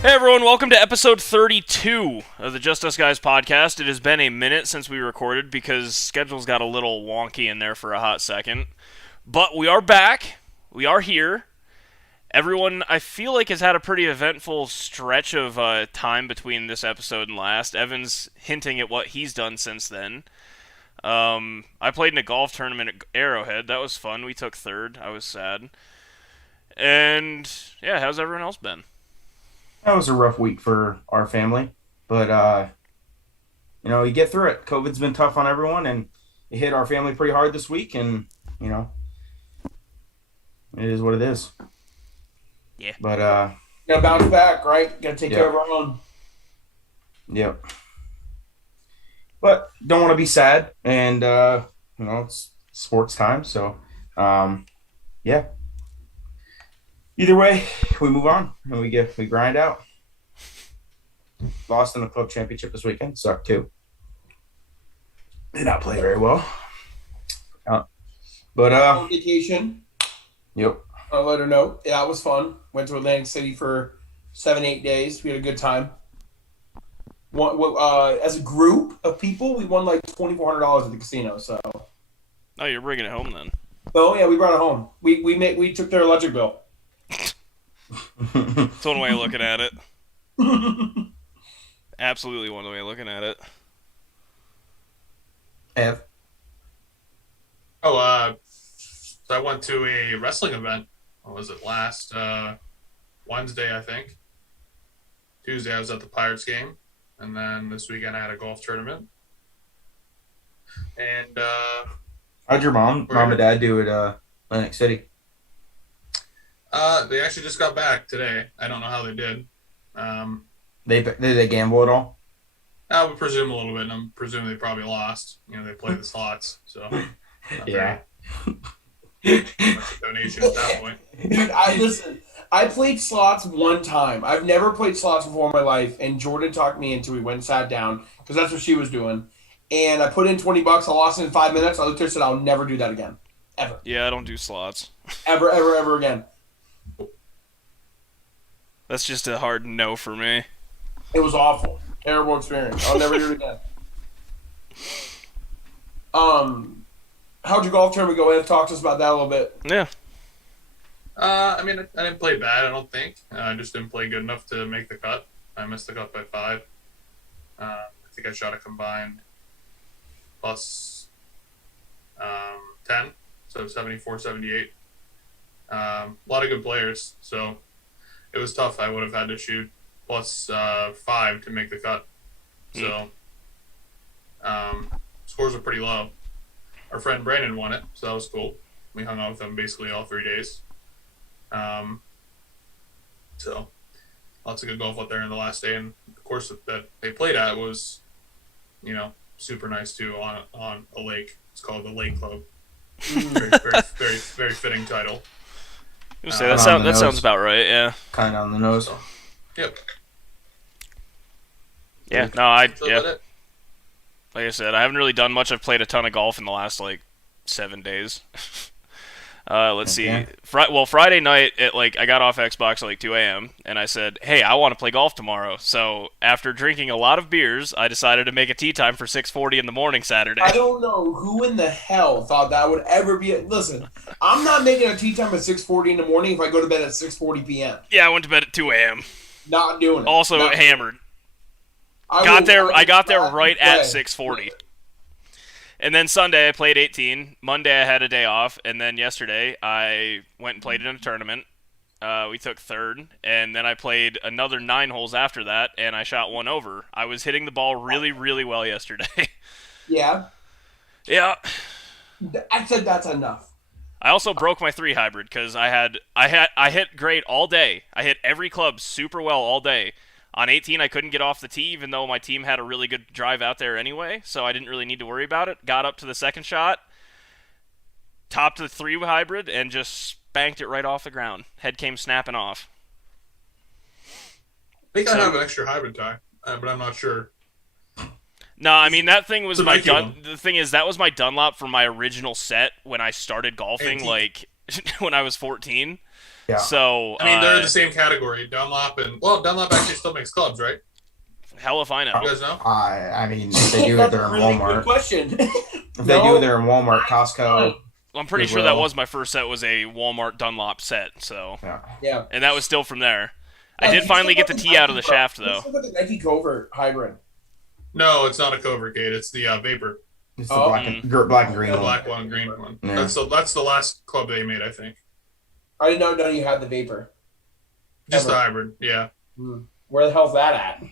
Hey everyone, welcome to episode 32 of the Just Us Guys podcast. It has been a minute since we recorded because schedules got a little wonky in there for a hot second. But we are back. We are here. Everyone, I feel like, has had a pretty eventful stretch of time between this episode and last. Evan's hinting at what he's done since then. I played in a golf tournament at Arrowhead. That was fun. We took third. I was sad. And, yeah, how's everyone else been? That was a rough week for our family, but you get through it. COVID's been tough on everyone, and it hit our family pretty hard this week, and you know, it is what it is. Yeah. But Gotta bounce back, right? Gotta take care of our own. Yep. But don't want to be sad, and it's sports time, so yeah. Either way, we move on and we grind out. Lost in the club championship this weekend. Sucked too. Did not play very well. But On vacation. yep. I'll let her know. Yeah, it was fun. Went to Atlantic City for 7-8 days. We had a good time. As a group of people, we won like $2,400 at the casino. So. Oh, you're bringing it home then. Oh yeah, we brought it home. We took their electric bill. That's one way of looking at it. Absolutely one way of looking at it. Ev. So I went to a wrestling event. What was it, last Wednesday, I think. Tuesday I was at the Pirates game. And then this weekend I had a golf tournament. And How'd your mom and dad do at Atlantic City? they actually just got back today. I don't know how they did. Did they gamble at all? I would presume a little bit, and I'm presuming they probably lost. They play the slots, so Yeah. much a donation at that point. Dude, I played slots one time. I've never played slots before in my life, and Jordan talked me into it. We went and sat down because that's what she was doing. And I put in $20. I lost it in 5 minutes. I looked at her and said, "I'll never do that again, ever, Yeah, I don't do slots. ever, ever, ever again." That's just a hard no for me. It was awful, terrible experience. I'll never do it again. How'd your golf tournament go? Talk to us about that a little bit. Yeah. I didn't play bad, I don't think. I just didn't play good enough to make the cut. I missed the cut by 5. I think I shot a combined plus 10, so 74, 78. A lot of good players, so it was tough. I would have had to shoot plus 5 to make the cut. So scores were pretty low. Our friend Brandon won it, so that was cool. We hung out with him basically all 3 days. So lots of good golf out there in the last day, and the course that they played at was, super nice too, on a lake. It's called the Lake Club. Very, very, very, very fitting title. You say that sounds about right. Yeah. Kind of on the nose. So, yep. Yeah. No, That's about it. like I said, I haven't really done much. I've played a ton of golf in the last 7 days. Let's see. Okay. Friday night I got off Xbox at 2 a.m. and I said, "Hey, I want to play golf tomorrow." So after drinking a lot of beers, I decided to make a tee time for 6:40 in the morning Saturday. I don't know who in the hell thought that would ever be. Listen, I'm not making a tea time at 6:40 in the morning if I go to bed at 6:40 p.m. Yeah, I went to bed at 2 a.m. Not doing it. Also Not- hammered. I I got there will right at play. 6:40. And then Sunday I played 18. Monday I had a day off, and then yesterday I went and played in a tournament. We took third, and then I played another 9 holes after that, and I shot 1 over. I was hitting the ball really, really well yesterday. Yeah, Yeah. I said that's enough. I also broke my 3 hybrid because I hit great all day. I hit every club super well all day. On 18, I couldn't get off the tee, even though my team had a really good drive out there anyway, so I didn't really need to worry about it. Got up to the second shot, topped the 3 hybrid, and just spanked it right off the ground. Head came snapping off. I think I have an extra hybrid tie, but I'm not sure. No, I mean that thing was It's a my Nike one. The thing is that was my Dunlop from my original set when I started golfing, Antique. like when I was 14. Yeah. So I mean, they're in the same category. Dunlop actually still makes clubs, right? hell if I know. You guys know? I mean, if they do it, they're in really Walmart. good question. If they do it, they're in Walmart, Costco. I'm pretty sure that was my first set was a Walmart Dunlop set. So Yeah. and that was still from there. I did finally get the tee out of the shaft though. Look at the Nike Covert hybrid. No, it's not a Covert Gate. It's the Vapor. It's the black and green The one. black one, green one. Yeah. That's the last club they made, I think. I didn't know you had the Vapor. Just Ever. the hybrid, yeah. Where the hell's that at?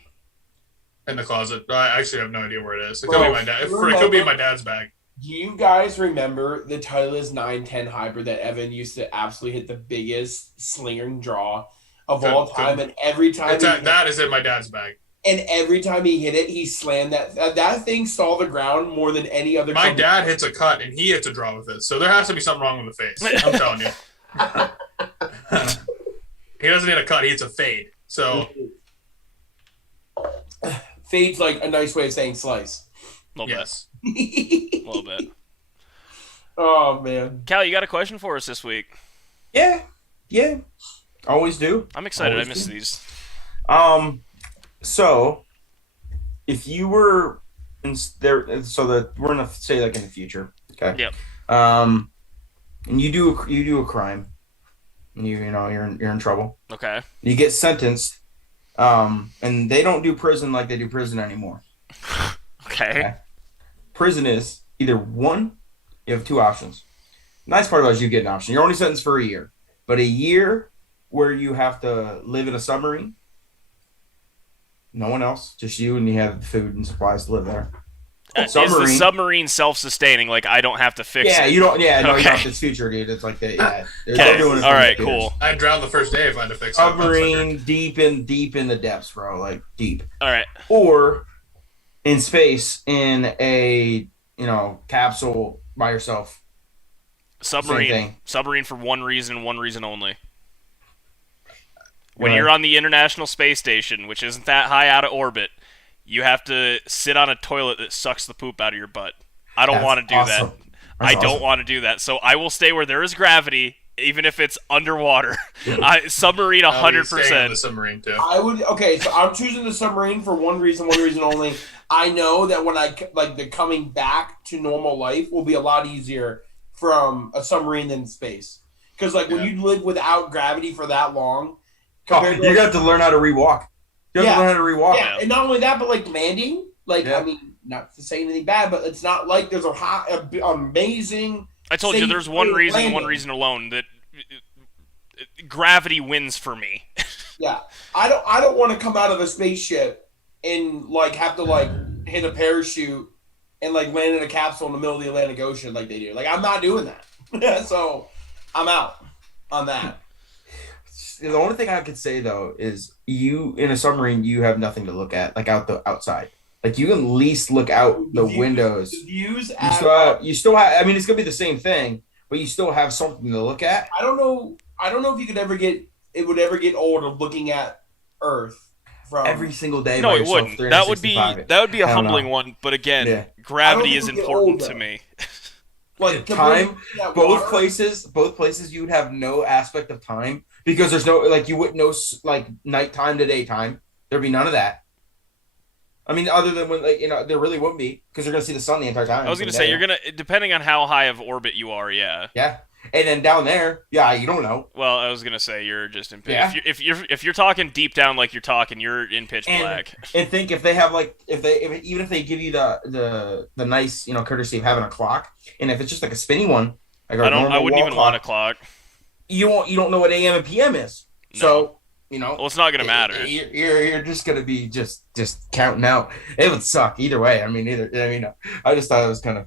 In the closet. I actually have no idea where it is. It Bro, could be my dad. It could be in my dad's bag. Do you guys remember the Titleist 910 hybrid that Evan used to absolutely hit the biggest sling draw of all time? And every time that is in my dad's bag. And every time he hit it, he slammed that thing saw the ground more than any other. My dad hits a cut and he hits a draw with it, so there has to be something wrong with the face. I'm telling you. He doesn't hit a cut; he hits a fade. So fade's like a nice way of saying slice. A little yes, bit. A little bit. Oh man, Cal, you got a question for us this week? Yeah. Always do. I'm excited. Always I missed do. these. So if you were in there, so that we're gonna say like in the future, okay? Yep. And you do a crime, and you're in trouble. Okay. You get sentenced, and they don't do prison like they do prison anymore. Okay. Prison is either one, you have two options. Nice part about it is you get an option. You're only sentenced for a year, but a year where you have to live in a submarine. No one else, just you, and you have food and supplies to live there. Is the submarine self-sustaining? Like I don't have to fix it? You don't. Yeah, no, Okay. you don't. It's future, dude. It's like they're Okay. doing it. All right. Cool. I'd drown the first day if I had to fix it. Submarine deep in the depths, bro. Like deep. All right. Or in space in a capsule by yourself. Submarine. Same thing. Submarine for one reason only. When Go ahead. you're on the International Space Station, which isn't that high out of orbit, you have to sit on a toilet that sucks the poop out of your butt. I don't want to do awesome. that. That's I don't awesome. want to do that. So I will stay where there is gravity, even if it's underwater. Submarine, I'll be staying on 100%. the submarine too. I would. Okay, so I'm choosing the submarine for one reason only. I know that when the coming back to normal life will be a lot easier from a submarine than space. Because when you live without gravity for that long, You got to learn how to rewalk. You have to learn how to rewalk. Yeah, and not only that, but landing. I mean, not to say anything bad, but it's not like there's amazing. I told you there's one reason, landing. alone that gravity wins for me. Yeah, I don't want to come out of a spaceship and have to hit a parachute and land in a capsule in the middle of the Atlantic Ocean like they do. I'm not doing that. So I'm out on that. The only thing I could say though is you in a submarine you have nothing to look at outside. You can at least look out the windows. The views. You still have. I mean, it's gonna be the same thing, but you still have something to look at. I don't know if you could ever get old of looking at Earth from Every single day. No, by it yourself, wouldn't. That would be 365. a humbling one. But again, gravity is important to me. Time. Both places, you would have no aspect of time because there's no you wouldn't know nighttime to daytime. There'd be none of that. I mean, other than when there really wouldn't be because you're gonna see the sun the entire time. I was gonna say you're gonna depending on how high of orbit you are. Yeah. Yeah. And then down there, you don't know. Well, I was gonna say you're just in pitch. Yeah. If you're talking deep down like you're talking, you're in pitch black. And think if they have even if they give you the nice courtesy of having a clock, and if it's just a spinny one, I wouldn't even want a clock. You don't know what AM and PM is, No. so Well, it's not gonna matter. You're just gonna be just counting out. It would suck either way. I mean, I just thought it was kind of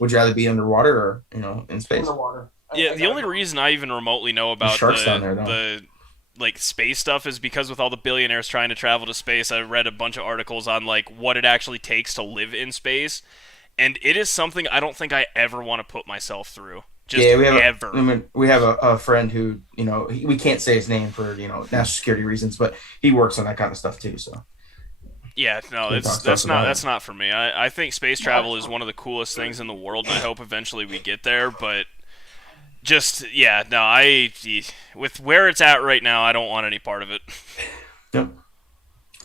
would you rather be underwater or in space? underwater. Yeah, the only reason I even remotely know about sharks down there, though. the space stuff is because with all the billionaires trying to travel to space, I read a bunch of articles on what it actually takes to live in space, and it is something I don't think I ever want to put myself through. We have a friend who we can't say his name for national security reasons, but he works on that kind of stuff too. So yeah, no, that's not for me. I think space travel is one of the coolest things in the world, and I hope eventually we get there. But with where it's at right now, I don't want any part of it. Yep.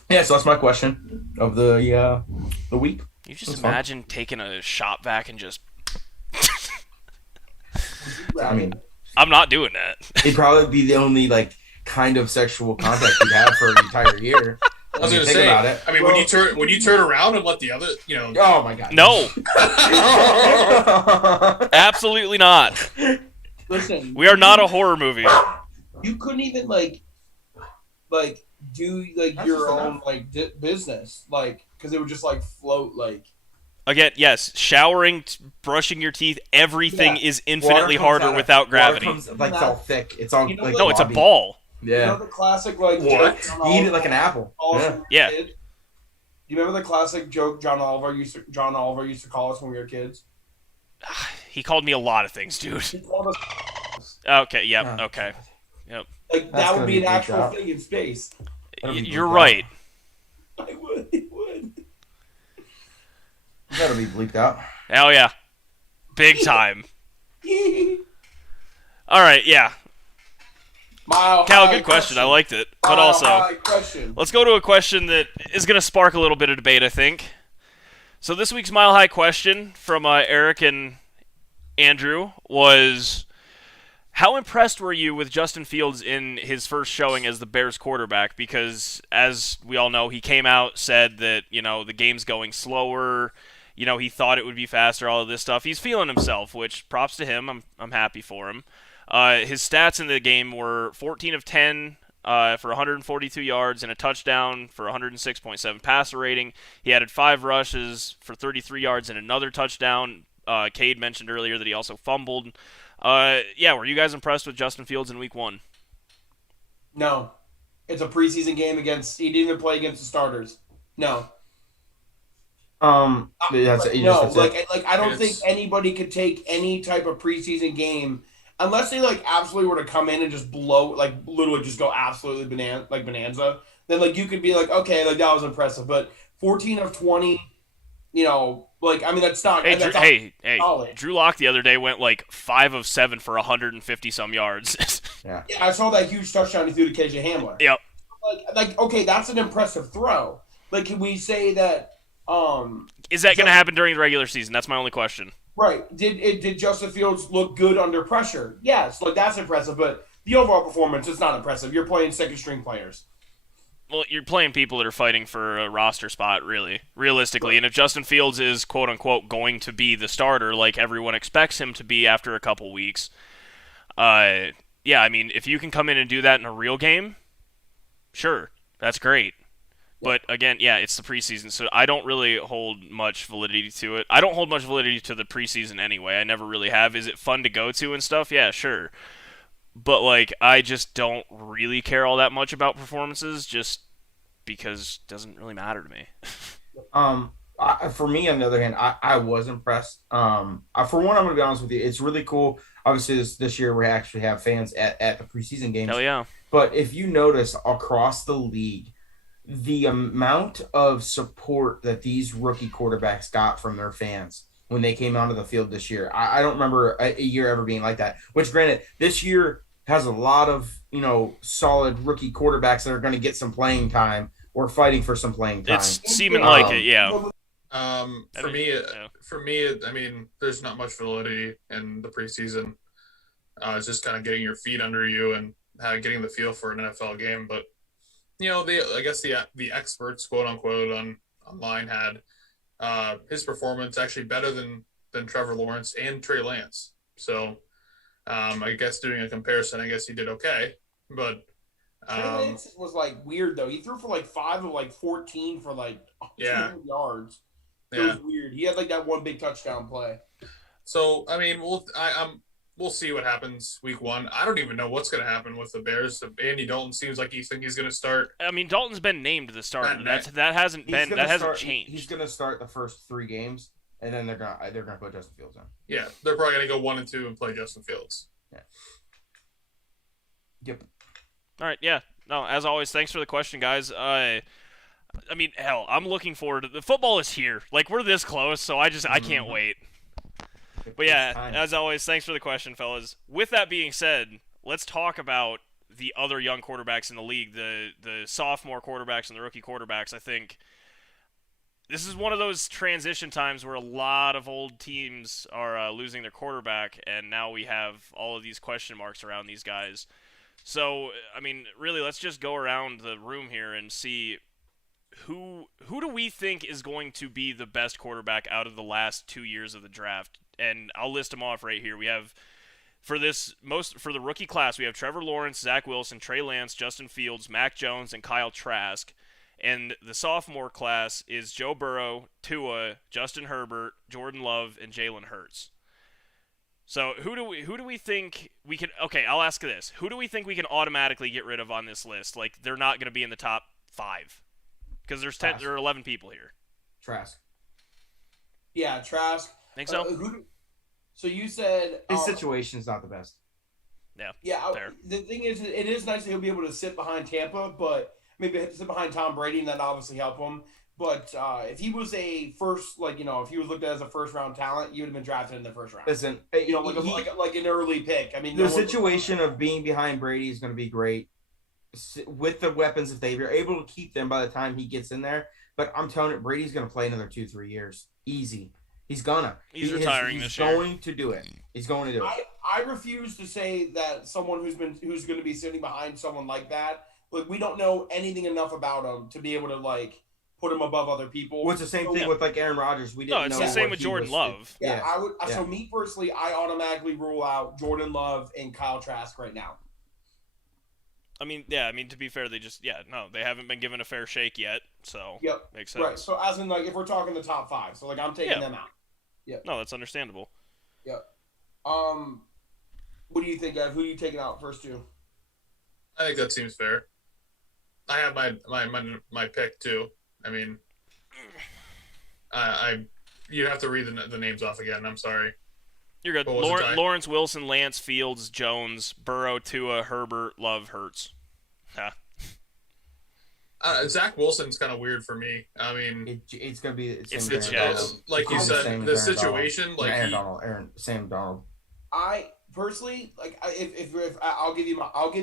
Yeah, so that's my question of the week. You just imagine taking a shop vac and just. I mean, I'm not doing that. It'd probably be the only kind of sexual contact you'd have for an entire year. I was gonna say. About it. I mean, when you turn around and let the other, Oh my god. No. Absolutely not. Listen, We are not a horror movie. you couldn't even do your own business because it would just float Again, yes, showering, brushing your teeth, everything is infinitely Water comes harder out without gravity. Water comes, it's all thick. It's all No, it's a blobby. ball. Yeah. You know the classic What? joke You eat it like an apple. Yeah. Kid? You remember the classic joke John Oliver used to call us when we were kids? He called me a lot of things, dude. He called us Okay, yep, okay. Yep. that would be an bleeped actual out. thing in space. You're right. It would. That'll be bleeped out. Hell yeah. Big time. All right, yeah. Cal, good question. I liked it. But also, let's go to a question that is going to spark a little bit of debate, I think. So this week's Mile High question from Eric and Andrew was, how impressed were you with Justin Fields in his first showing as the Bears quarterback? Because, as we all know, he came out, said that, the game's going slower. He thought it would be faster, all of this stuff. He's feeling himself, which props to him. I'm happy for him. His stats in the game were 14 of 10 for 142 yards and a touchdown for 106.7 passer rating. He added 5 rushes for 33 yards and another touchdown. Cade mentioned earlier that he also fumbled. Were you guys impressed with Justin Fields in Week 1? No. It's a preseason game he didn't even play against the starters. No. I don't think anybody could take any type of preseason game unless they absolutely were to come in and just blow, literally just go absolutely bonanza. Then you could be okay, that was impressive. But 14 of 20, that's not. Hey, Drew Lock the other day went 5 of 7 for 150 some yards. Yeah, I saw that huge touchdown he threw to KJ Hamler. Yep. Okay, that's an impressive throw. Can we say that? Is that going to happen during the regular season? That's my only question. Right. Did Justin Fields look good under pressure? Yes. That's impressive, but the overall performance is not impressive. You're playing second-string players. Well, you're playing people that are fighting for a roster spot, realistically. Right. And if Justin Fields is, quote-unquote, going to be the starter like everyone expects him to be after a couple weeks, if you can come in and do that in a real game, sure, that's great. But, again, it's the preseason, so I don't really hold much validity to it. I don't hold much validity to the preseason anyway. I never really have. Is it fun to go to and stuff? Yeah, sure. But, I just don't really care all that much about performances just because it doesn't really matter to me. For me, on the other hand, I was impressed. For one, I'm going to be honest with you. It's really cool. Obviously, this year we actually have fans at the preseason games. Hell yeah. But if you notice across the league, the amount of support that these rookie quarterbacks got from their fans when they came onto the field this year, I don't remember a year ever being like that. Which, granted, this year has a lot of solid rookie quarterbacks that are going to get some playing time or fighting for some playing time. It's seeming like it, yeah. For me, I mean, there's not much validity in the preseason. It's just kind of getting your feet under you and getting the feel for an NFL game, but. I guess the experts, quote unquote, online had his performance actually better than Trevor Lawrence and Trey Lance. So I guess doing a comparison, I guess he did okay. But Trey Lance was weird though. He threw for 5 of 14 for 200 yards. It was weird. He had that one big touchdown play. So I mean, we'll see what happens week 1. I don't even know what's going to happen with the Bears. Andy Dalton seems like he's going to start. I mean, Dalton's been named the starter. That hasn't changed. He's going to start the first 3 games, and then they're going to put Justin Fields in. Yeah, they're probably going to go 1 and 2 and play Justin Fields. Yeah. Yep. All right. Yeah. No. As always, thanks for the question, guys. I mean, hell, I'm looking forward to the football is here. We're this close, so I can't wait. But yeah, as always, thanks for the question, fellas. With that being said, let's talk about the other young quarterbacks in the league, the sophomore quarterbacks and the rookie quarterbacks. I think this is one of those transition times where a lot of old teams are losing their quarterback, and now we have all of these question marks around these guys. So, I mean, really, let's just go around the room here and see who do we think is going to be the best quarterback out of the last 2 years of the draft. And I'll list them off right here. We have for the rookie class, we have Trevor Lawrence, Zach Wilson, Trey Lance, Justin Fields, Mac Jones, and Kyle Trask. And the sophomore class is Joe Burrow, Tua, Justin Herbert, Jordan Love, and Jalen Hurts. So who do we think we can? Okay, I'll ask this: who do we think we can automatically get rid of on this list? Like they're not going to be in the top 5 because there are 11 people here. Trask. Yeah, Trask. Think so? So you said his situation's not the best. Yeah. Yeah. Fair. The thing is, it is nice that he'll be able to sit behind Tampa, but maybe sit behind Tom Brady, and that obviously help him. But if he was a first, if he was looked at as a first-round talent, you would have been drafted in the first round. Listen, like an early pick. I mean, the situation of being behind Brady is going to be great with the weapons if they're able to keep them by the time he gets in there. But I'm telling you, Brady's going to play another 2-3 years, easy. He's gonna. He's retiring this year. He's going to do it. He's going to do it. I refuse to say that someone who's going to be sitting behind someone like that. Like we don't know anything enough about him to be able to put him above other people. Well, it's the same thing with Aaron Rodgers. We didn't know. No, it's the same with Jordan Love. Yeah, I would. Yeah. So me personally, I automatically rule out Jordan Love and Kyle Trask right now. I mean, to be fair, they haven't been given a fair shake yet, so makes sense. Right. So as in if we're talking the top 5, so I'm taking them out. Yeah. No, that's understandable. Yeah. What do you think, Ev? Who are you taking out first two? I think that seems fair. I have my pick too. I mean, you'd have to read the names off again. I'm sorry. You're good. Lawrence, Wilson, Lance, Fields, Jones, Burrow, Tua, Herbert, Love, Hurts. Yeah. Zach Wilson's kind of weird for me. I mean, it's going to be it's the Jets. Like you said, the situation, Sam Donald. I personally if I'll give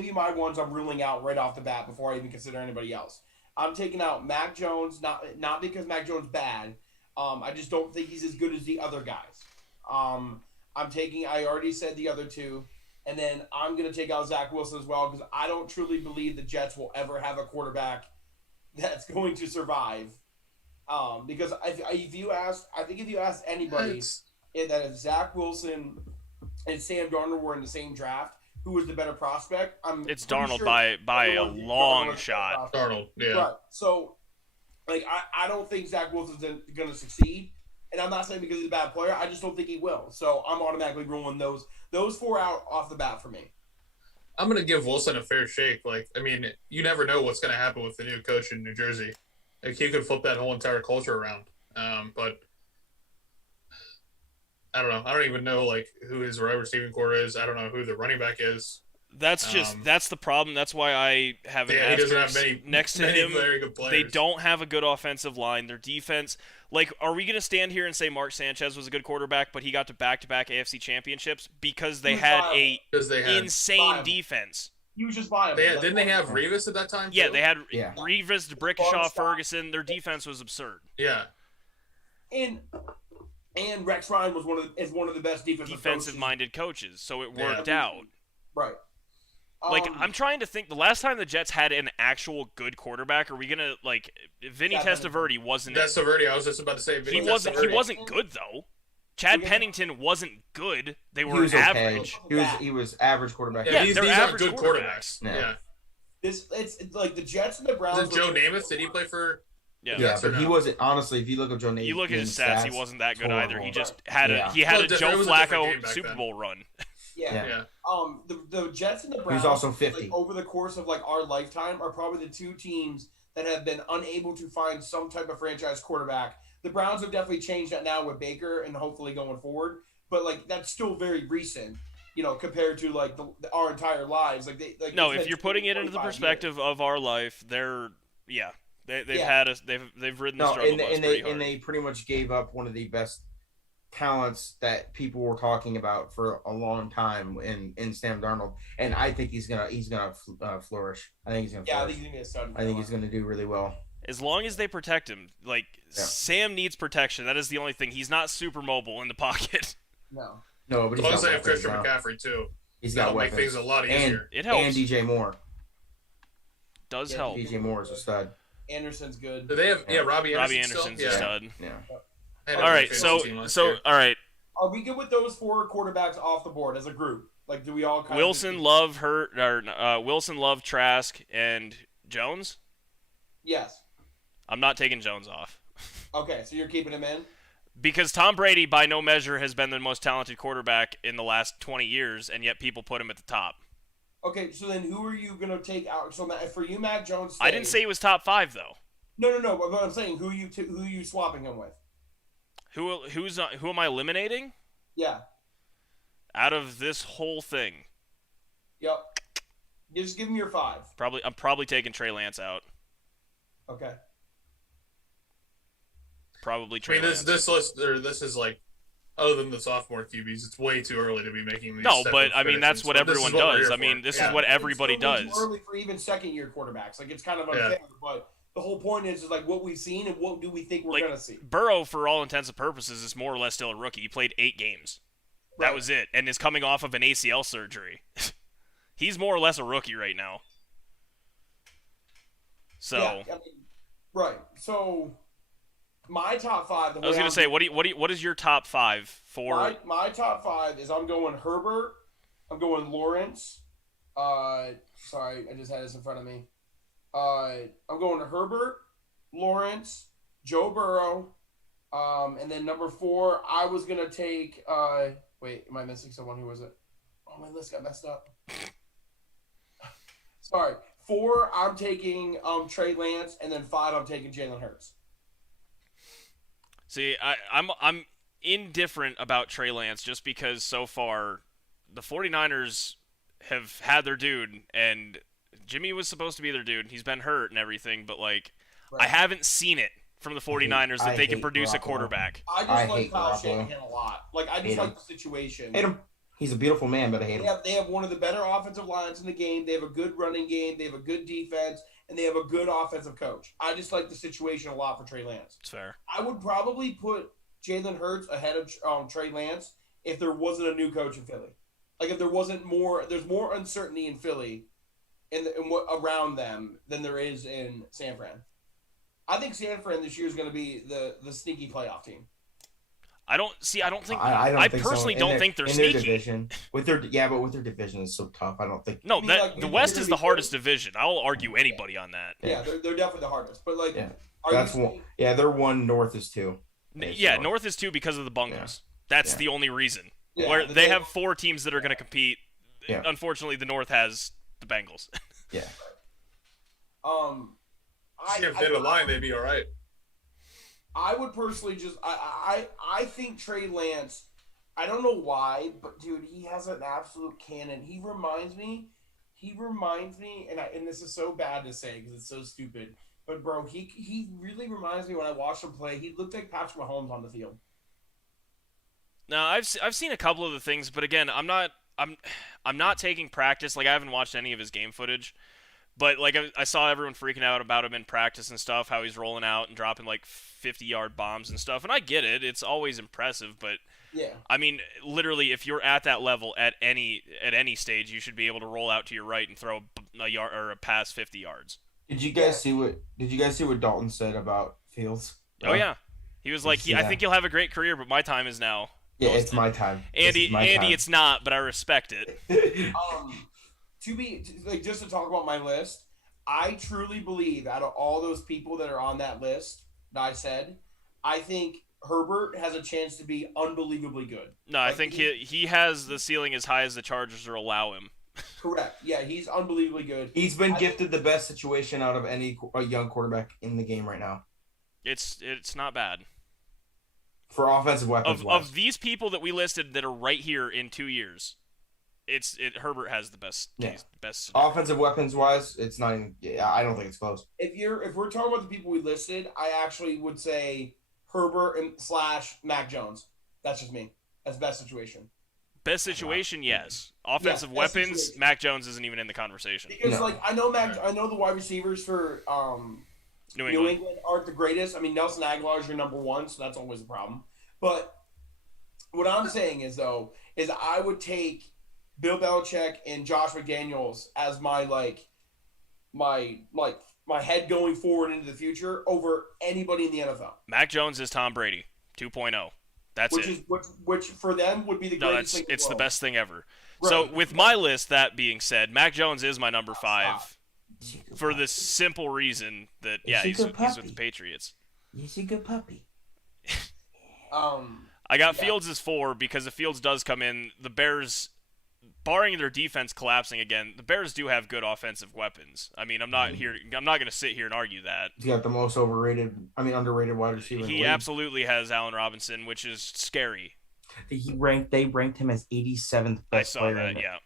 you my ones I'm ruling out right off the bat before I even consider anybody else. I'm taking out Mac Jones, not because Mac Jones bad. I just don't think he's as good as the other guys. I already said the other two, and then I'm going to take out Zach Wilson as well because I don't truly believe the Jets will ever have a quarterback that's going to survive. Because if you ask anybody that if Zach Wilson and Sam Darnold were in the same draft, who was the better prospect? It's Darnold sure by a long shot. Darnold, yeah. Right. So, I don't think Zach Wilson's going to succeed. And I'm not saying because he's a bad player. I just don't think he will. So I'm automatically ruling those 4 out off the bat for me. I'm going to give Wilson a fair shake. You never know what's going to happen with the new coach in New Jersey. He could flip that whole entire culture around. But I don't know. I don't even know who his wide receiving core is. I don't know who the running back is. That's the problem. That's why I have an asterisk next to him. Very good players. They don't have a good offensive line. Their defense, are we going to stand here and say Mark Sanchez was a good quarterback, but he got to back-to-back AFC championships because they had insane defense? He was just viable. Didn't they have Revis at that time? Yeah, they had Revis, Brickashaw, Ferguson. Their defense was absurd. Yeah, and Rex Ryan was one of the best defensive-minded coaches, so it worked out. Right. I'm trying to think. The last time the Jets had an actual good quarterback, are we gonna Vinny Testaverde wasn't? Testaverde, I was just about to say. He wasn't good though. Chad Pennington wasn't good. They were average. Okay. He was average quarterback. Yeah, these are good quarterbacks. Yeah. It's the Jets and the Browns. Joe Namath? Did he play for? Yeah, but he wasn't. Honestly, if you look at Joe Namath, you look at his stats, he wasn't that good either. He just had a Joe Flacco Super Bowl run. Yeah. The Jets and the Browns. He was also 50. Over the course of our lifetime, are probably the two teams that have been unable to find some type of franchise quarterback. The Browns have definitely changed that now with Baker and hopefully going forward. But that's still very recent, compared to our entire lives. If you're putting it into the perspective of our life, they've ridden the struggle bus pretty hard. And they pretty much gave up one of the best talents that people were talking about for a long time in Sam Darnold, and I think he's gonna flourish. I think he's gonna. Yeah, I flourish. think he's gonna be a stud. I think he's gonna do really well. As long as they protect him, Sam needs protection. That is the only thing. He's not super mobile in the pocket. No, but as long as they have Christian McCaffrey too, that'll make things a lot easier. It helps. And DJ Moore does help. DJ Moore is a stud. Anderson's good. Do they have Robbie Anderson's a stud. Yeah. All right, so all right. Are we good with those 4 quarterbacks off the board as a group? Like, do we all kind Wilson, Love, Wilson, Love, Trask, and Jones? Yes. I'm not taking Jones off. Okay, so you're keeping him in? Because Tom Brady, by no measure, has been the most talented quarterback in the last 20 years, and yet people put him at the top. Okay, so then who are you going to take out? So for you, Mac Jones I didn't say he was top 5, though. No. But I'm saying, who are you swapping him with? Who am I eliminating? Yeah. Out of this whole thing? Yep. Just give him your 5. I'm probably taking Trey Lance out. Okay. Probably Trey Lance. This list, or this is like, other than the sophomore QBs, it's way too early to be making these. No, but I mean that's what everyone does. I mean this is what everybody does. It's too early for even second-year quarterbacks. Like it's kind of unfair, but the whole point is like what we've seen and what do we think we're gonna see. Burrow, for all intents and purposes, is more or less still a rookie. He played 8 games. That was it, and is coming off of an ACL surgery. He's more or less a rookie right now. So, yeah, I mean, right. So, my top 5. I was going to say, what is your top 5 for? My top 5 is I'm going Herbert, I'm going Lawrence. Sorry, I just had this in front of me. I'm going to Herbert, Lawrence, Joe Burrow, and then number 4, I was going to take. Wait, am I missing someone? Who was it? Oh, my list got messed up. Sorry. 4, I'm taking Trey Lance, and then 5, I'm taking Jalen Hurts. See, I'm indifferent about Trey Lance just because so far the 49ers have had their dude, and Jimmy was supposed to be their dude. He's been hurt and everything, but I haven't seen it from the 49ers that they can produce a quarterback. I just like Kyle Shanahan a lot. I just like the situation. Hate him. He's a beautiful man, but I hate him. They have one of the better offensive lines in the game. They have a good running game. They have a good defense, and they have a good offensive coach. I just like the situation a lot for Trey Lance. It's fair. I would probably put Jalen Hurts ahead of Trey Lance if there wasn't a new coach in Philly. If there wasn't there's more uncertainty in Philly in what around them than there is in San Fran. I think San Fran this year is going to be the sneaky playoff team. I personally don't think they're sneaky. Their division, with their division is so tough. I don't think. No, the West is the hardest division. I'll argue anybody on that. Yeah, they're definitely the hardest. But they're 1, North is 2. Yeah, North is 2 because of the Bungles. Yeah. That's the only reason. Yeah, where they have 4 teams that are going to compete. Yeah. Unfortunately, the North has the Bengals. Yeah. If they had a line, they'd be all right. I would personally I think Trey Lance, I don't know why, but dude, he has an absolute cannon. He reminds me, and this is so bad to say because it's so stupid, but bro, he really reminds me when I watched him play. He looked like Patrick Mahomes on the field. Now I've seen a couple of the things, but again, I'm not taking practice. I haven't watched any of his game footage. But I saw everyone freaking out about him in practice and stuff, how he's rolling out and dropping 50-yard bombs and stuff. And I get it; it's always impressive. But yeah, I mean, literally, if you're at that level at any stage, you should be able to roll out to your right and throw a yard or a pass 50 yards. Did you guys see what Dalton said about Fields? Oh yeah, he was like, I think you'll have a great career, but my time is now. Yeah, it's my time. Andy, it's not, but I respect it. Just to talk about my list, I truly believe out of all those people that are on that list that I said, I think Herbert has a chance to be unbelievably good. No, I think he has the ceiling as high as the Chargers will allow him. Correct. Yeah, he's unbelievably good. He's been gifted the best situation out of any young quarterback in the game right now. It's not bad. For offensive weapons. Of these people that we listed that are right here in 2 years, Herbert has the best. Yeah. Best offensive weapons wise, it's not even. Yeah, I don't think it's close. If we're talking about the people we listed, I actually would say Herbert / Mac Jones. That's just me. That's best situation. Best situation, yes. Offensive Yes, best weapons, situation. Mac Jones isn't even in the conversation. Because No. I know the wide receivers for New New England. England aren't the greatest. I mean, Nelson Aguilar is your number one, so that's always a problem. But what I'm saying is I would take Bill Belichick and Josh McDaniels as my head going forward into the future over anybody in the NFL. Mac Jones is Tom Brady 2.0. That's it. Which for them would be the No, greatest thing. it's the best thing ever. Right. So with my list, that being said, Mac Jones is my number 5 for the simple reason that he's with the Patriots. He's a good puppy. I got Fields as 4 because if Fields does come in, the Bears, barring their defense collapsing again, the Bears do have good offensive weapons. I mean, I'm not going to sit here and argue that. He's got the most underrated wide receiver in the He league. absolutely has Allen Robinson, which is scary. They ranked him as 87th best I saw player. that, yeah.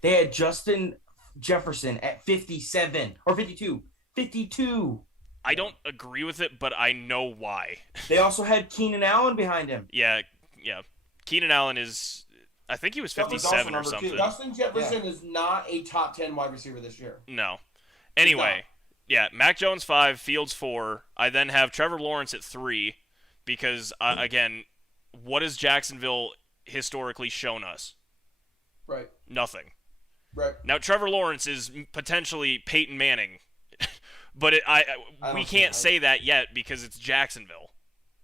They had Justin Jefferson at 57 or 52. 52. I don't agree with it, but I know why. They also had Keenan Allen behind him. Yeah. Keenan Allen is, I think he was 57 or number 2. something. Justin Jefferson is not a top 10 wide receiver this year. No. Anyway, Mac Jones 5, Fields 4. I then have Trevor Lawrence at 3 because, again, what has Jacksonville historically shown us? Right. Nothing. Right. Now, Trevor Lawrence is potentially Peyton Manning, but we can't say that yet because it's Jacksonville.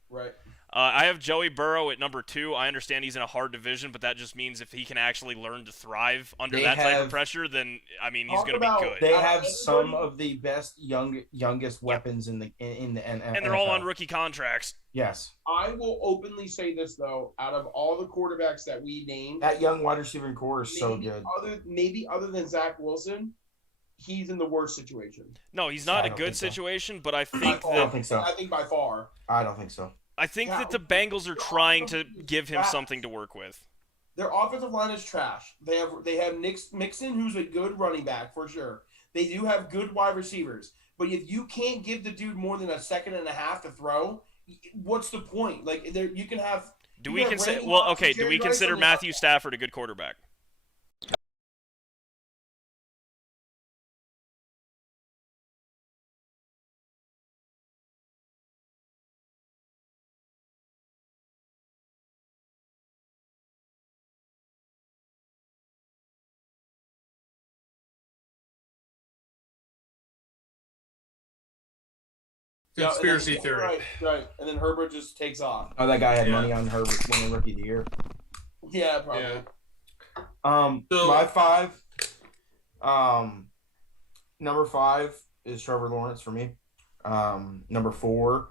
Right. I have Joey Burrow at number 2. I understand he's in a hard division, but that just means if he can actually learn to thrive under type of pressure, then I mean he's going to be good. They have some of the best youngest weapons in the NFL. And they're all on rookie contracts. Yes. I will openly say this though: out of all the quarterbacks that we named, That young wide receiving core is so good. Other than Zach Wilson, he's in the worst situation. No, he's not a good situation, but I think I don't think so. I think by far. I don't think so. I think that the Bengals are trying to give him something to work with. Their offensive line is trash. They have Nick Mixon, who's a good running back for sure. They do have good wide receivers, but if you can't give the dude more than a second and a half to throw, what's the point? Like you can have. Do we consider Matthew Stafford a good quarterback? Conspiracy theory. Right. And then Herbert just takes off. Oh, that guy had money on Herbert winning Rookie of the Year. Yeah, probably. Yeah. My 5. Number 5 is Trevor Lawrence for me. Number 4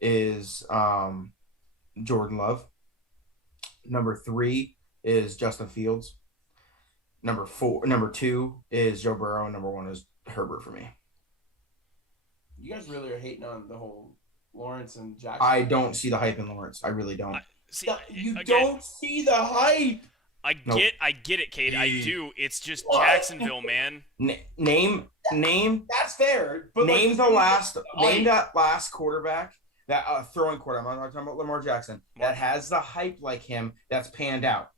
is Jordan Love. Number 3 is Justin Fields. Number 2 is Joe Burrow. Number 1 is Herbert for me. You guys really are hating on the whole Lawrence and Jackson. I don't see the hype in Lawrence. I really don't. Don't see the hype. I get it, Kate. I do. It's just Jacksonville, man. Name. That's fair. But Name that last quarterback, that throwing quarterback. I'm not talking about Lamar Jackson. That has the hype like him. That's panned out.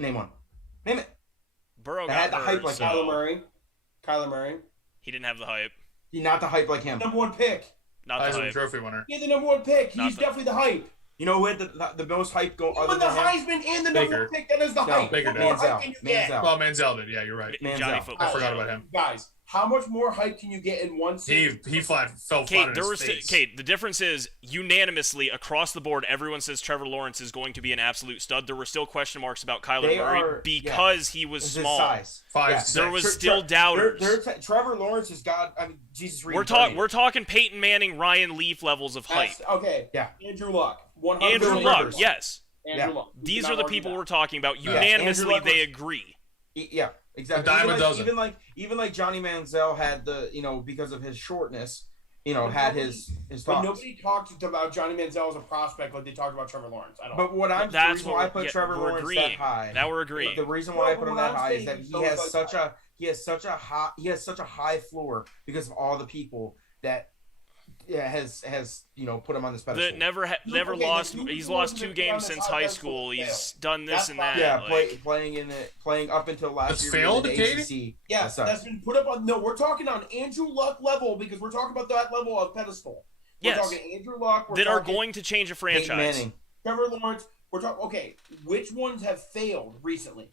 Name one. Name it. Burrow that got had the hype like Kyler Murray. He didn't have the hype. Not the hype like him. Number 1 pick. Not the Heisman hype. Trophy winner. Yeah, the number 1 pick. He's definitely the hype. You know who had the most hype go other With the than him? Heisman and the number 1 pick, that is the hype. Baker What more hype can you get? Manziel. Well, Manziel did. Yeah, you're right. Johnny Football. I forgot about him. Guys, how much more hype can you get in one season? He fell flat Kate, on his face. Kate, the difference is unanimously across the board, everyone says Trevor Lawrence is going to be an absolute stud. There were still question marks about Kyler Murray because he was small. Size. 5'6". There was still doubters. Trevor Lawrence has got. I mean, Jesus. We're talking Peyton Manning, Ryan Leaf levels of hype. Okay. Yeah. Andrew Luck. 100%. Andrew Luck, yes. Andrew Luck. These are the people we're talking about. Unanimously, they agree. Yeah, exactly. A dime a dozen. Even like Johnny Manziel had because of his shortness, had his But thoughts. nobody talked about Johnny Manziel as a prospect like they talked about Trevor Lawrence. I don't. But the reason why I put Trevor Lawrence agreeing. that high. Now we're agreeing. The reason why I put him that high is that he has such a high floor because of all the people that has put him on this pedestal. Never lost. He's lost 2 games since high school. He's done this and that. Yeah, playing up until last year. Failed, ACC. Yes, that's been put up on. No, we're talking on Andrew Luck level because we're talking about that level of pedestal. We're talking Andrew Luck. That are going to change a franchise. Trevor Lawrence. We're talking. Okay, which ones have failed recently?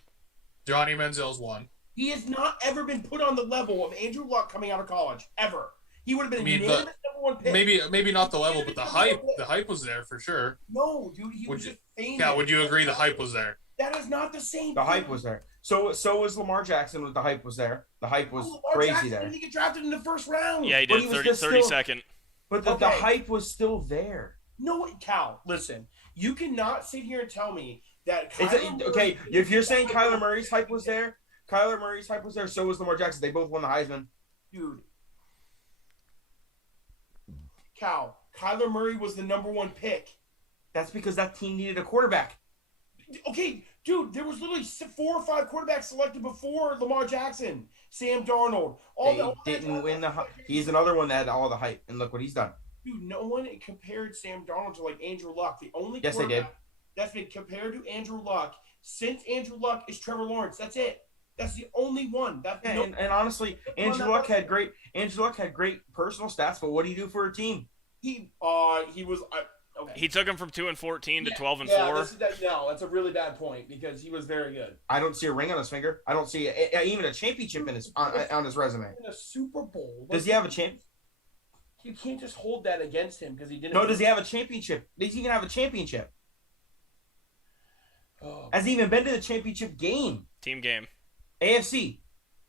Johnny Manziel's one. He has not ever been put on the level of Andrew Luck coming out of college ever. He would have been a unanimous number 1 pick. Maybe not the level, but the hype was there for sure. No, dude, he was just famous. Yeah, would you agree the hype was there? That is not the same. The hype was there. So was Lamar Jackson. The hype was there. The hype was crazy Jackson there. Didn't he get drafted in the first round? Yeah, he did. 32nd. But the hype was still there. No, Cal, listen. You cannot sit here and tell me that. If you're saying Kyler Murray's hype was there, so was Lamar Jackson. They both won the Heisman. Dude. Cal, Kyler Murray was the number 1 pick. That's because that team needed a quarterback. Okay, dude, there was literally 4 or 5 quarterbacks selected before Lamar Jackson. Sam Darnold. He's another one that had all the hype, and look what he's done. Dude, no one compared Sam Darnold to like Andrew Luck. The only quarterback that's been compared to Andrew Luck since Andrew Luck is Trevor Lawrence. That's it. That's the only one. And honestly, Andrew Luck had great personal stats, but what do you do for a team? He was okay. He took him from 2-14 to 12-4. That's a really bad point because he was very good. I don't see a ring on his finger. I don't see even a championship on his resume. In a Super Bowl. Does he have a champ? You can't just hold that against him because he didn't. No, does he have a championship? Does he even have a championship? Oh. Has he even been to the championship game? Team game. AFC.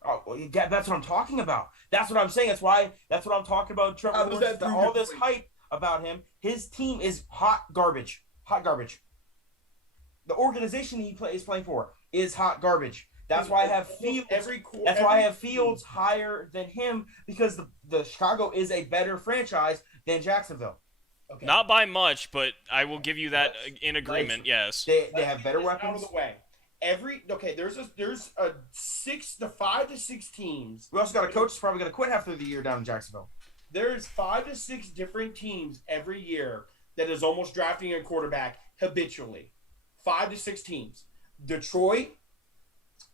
Oh, that's what I'm talking about. That's what I'm saying. That's what I'm talking about. Trevor Lawrence, all this hype about him. His team is hot garbage. Hot garbage. The organization he is playing for is hot garbage. That's why I have Fields. That's why I have Fields higher than him because the Chicago is a better franchise than Jacksonville. Okay. Not by much, but I will give you that in agreement. Yes, they have better weapons. Out of the way. There's a 5 to 6 teams. We also got a coach that's probably going to quit after the year down in Jacksonville. There's 5 to 6 different teams every year that is almost drafting a quarterback habitually. 5 to 6 teams. Detroit.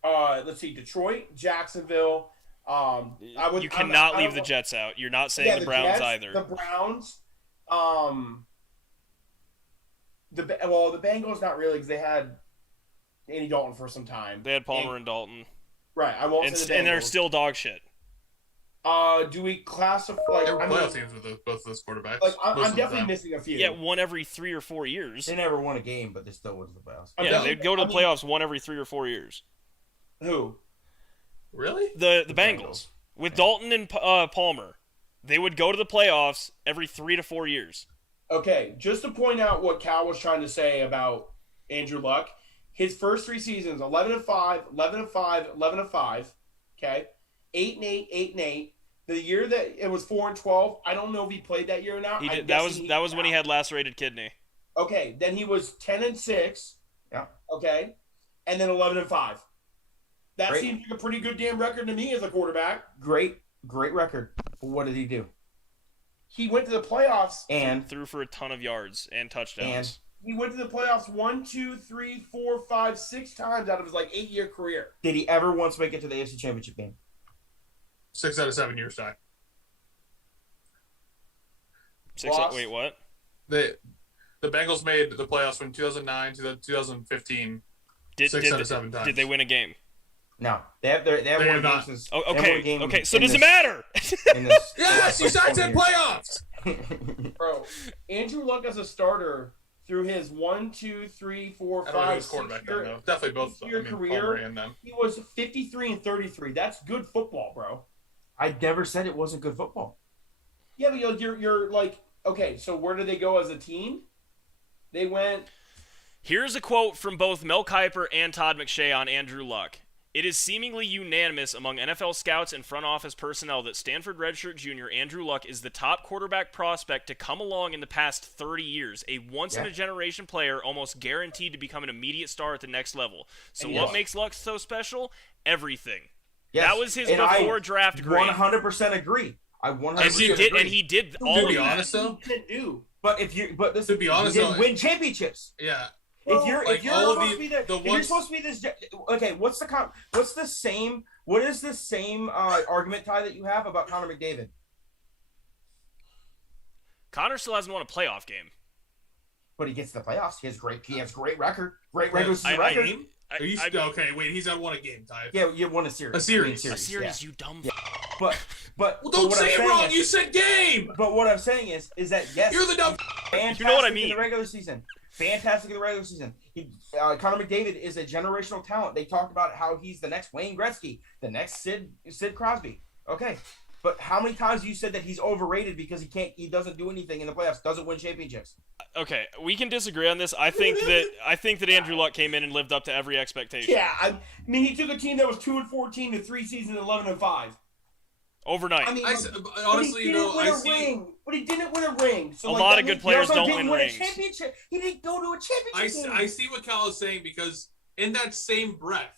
Detroit, Jacksonville. You cannot leave the Jets out. You're not saying the Browns Jets, either. The Browns. The Bengals not really because they had Andy Dalton for some time. They had Palmer and Dalton. Right, I won't say the Bengals. And they're still dog shit. Do we classify? Playoff teams with both of those quarterbacks. I'm definitely missing a few. Yeah, one every 3 or 4 years. They never won a game, but they still went to the playoffs. They'd go to the playoffs one every 3 or 4 years. Who? Really? The Bengals. With Dalton and Palmer. They would go to the playoffs every 3 to 4 years. Okay, just to point out what Cal was trying to say about Andrew Luck, his first 3 seasons, 11-5, 11-5, 11-5, okay? 8-8, 8-8. The year that it was 4-12, I don't know if he played that year or not. He did. That was when he had lacerated kidney. Okay, then he was 10-6. Yeah. Okay, and then 11-5. That seems like a pretty good damn record to me as a quarterback. Great record. But what did he do? He went to the playoffs and threw for a ton of yards and touchdowns. He went to the playoffs 1, 2, 3, 4, 5, 6 times out of his 8-year career. Did he ever once make it to the AFC Championship game? 6 out of 7 years time. Wait, what? The Bengals made the playoffs from 2009 to 2015. 6 out of 7 times. Did they win a game? No, they have won games since. Okay. So does it matter? Yes, you signed in playoffs. Bro, Andrew Luck as a starter through his 1, 2, 3, 4, 5, 6 year, definitely both. Career, and them. He was 53-33. That's good football, bro. I never said it wasn't good football. Yeah, but you're like, okay, so where did they go as a team? They went. Here's a quote from both Mel Kiper and Todd McShay on Andrew Luck. It is seemingly unanimous among NFL scouts and front office personnel that Stanford redshirt junior Andrew Luck is the top quarterback prospect to come along in the past 30 years, a once-in-a-generation player almost guaranteed to become an immediate star at the next level. So what makes Luck so special? Everything. Yes. That was his before-draft grade. 100% agree. I And he 100% did, agree. and he did all To of be that. honest, though, But listen, To be honest, he didn't though, win championships. yeah. If you're like, all of supposed to be the if you're ones- supposed to be this, okay, what is the same argument, Ty, that you have about Connor McDavid? Connor still hasn't won a playoff game. But he gets to the playoffs. He has great record, great regular season record. Are you okay? Wait, he's not won a game, Ty. Yeah, you won a series. A series. A series, yeah. you dumb. Yeah. But Well, but don't what say I'm it saying wrong. is- You said game. But what I'm saying is that yes, You're the dumb. fantastic You know what I in mean. the regular season. Fantastic in the regular season. Connor McDavid is a generational talent. They talked about how he's the next Wayne Gretzky, the next Sid Crosby. Okay, but how many times you said that he's overrated because he doesn't do anything in the playoffs, doesn't win championships? Okay, we can disagree on this. I think that Andrew Luck came in and lived up to every expectation. Yeah, I mean, he took a team that was 2-14 to 3 seasons 11-5. Overnight. I mean, Honestly, though, I see. ring, but he didn't win a ring. So A lot of good players He also don't didn't win a rings. championship. He didn't go to a championship game. I see what Cal is saying, because in that same breath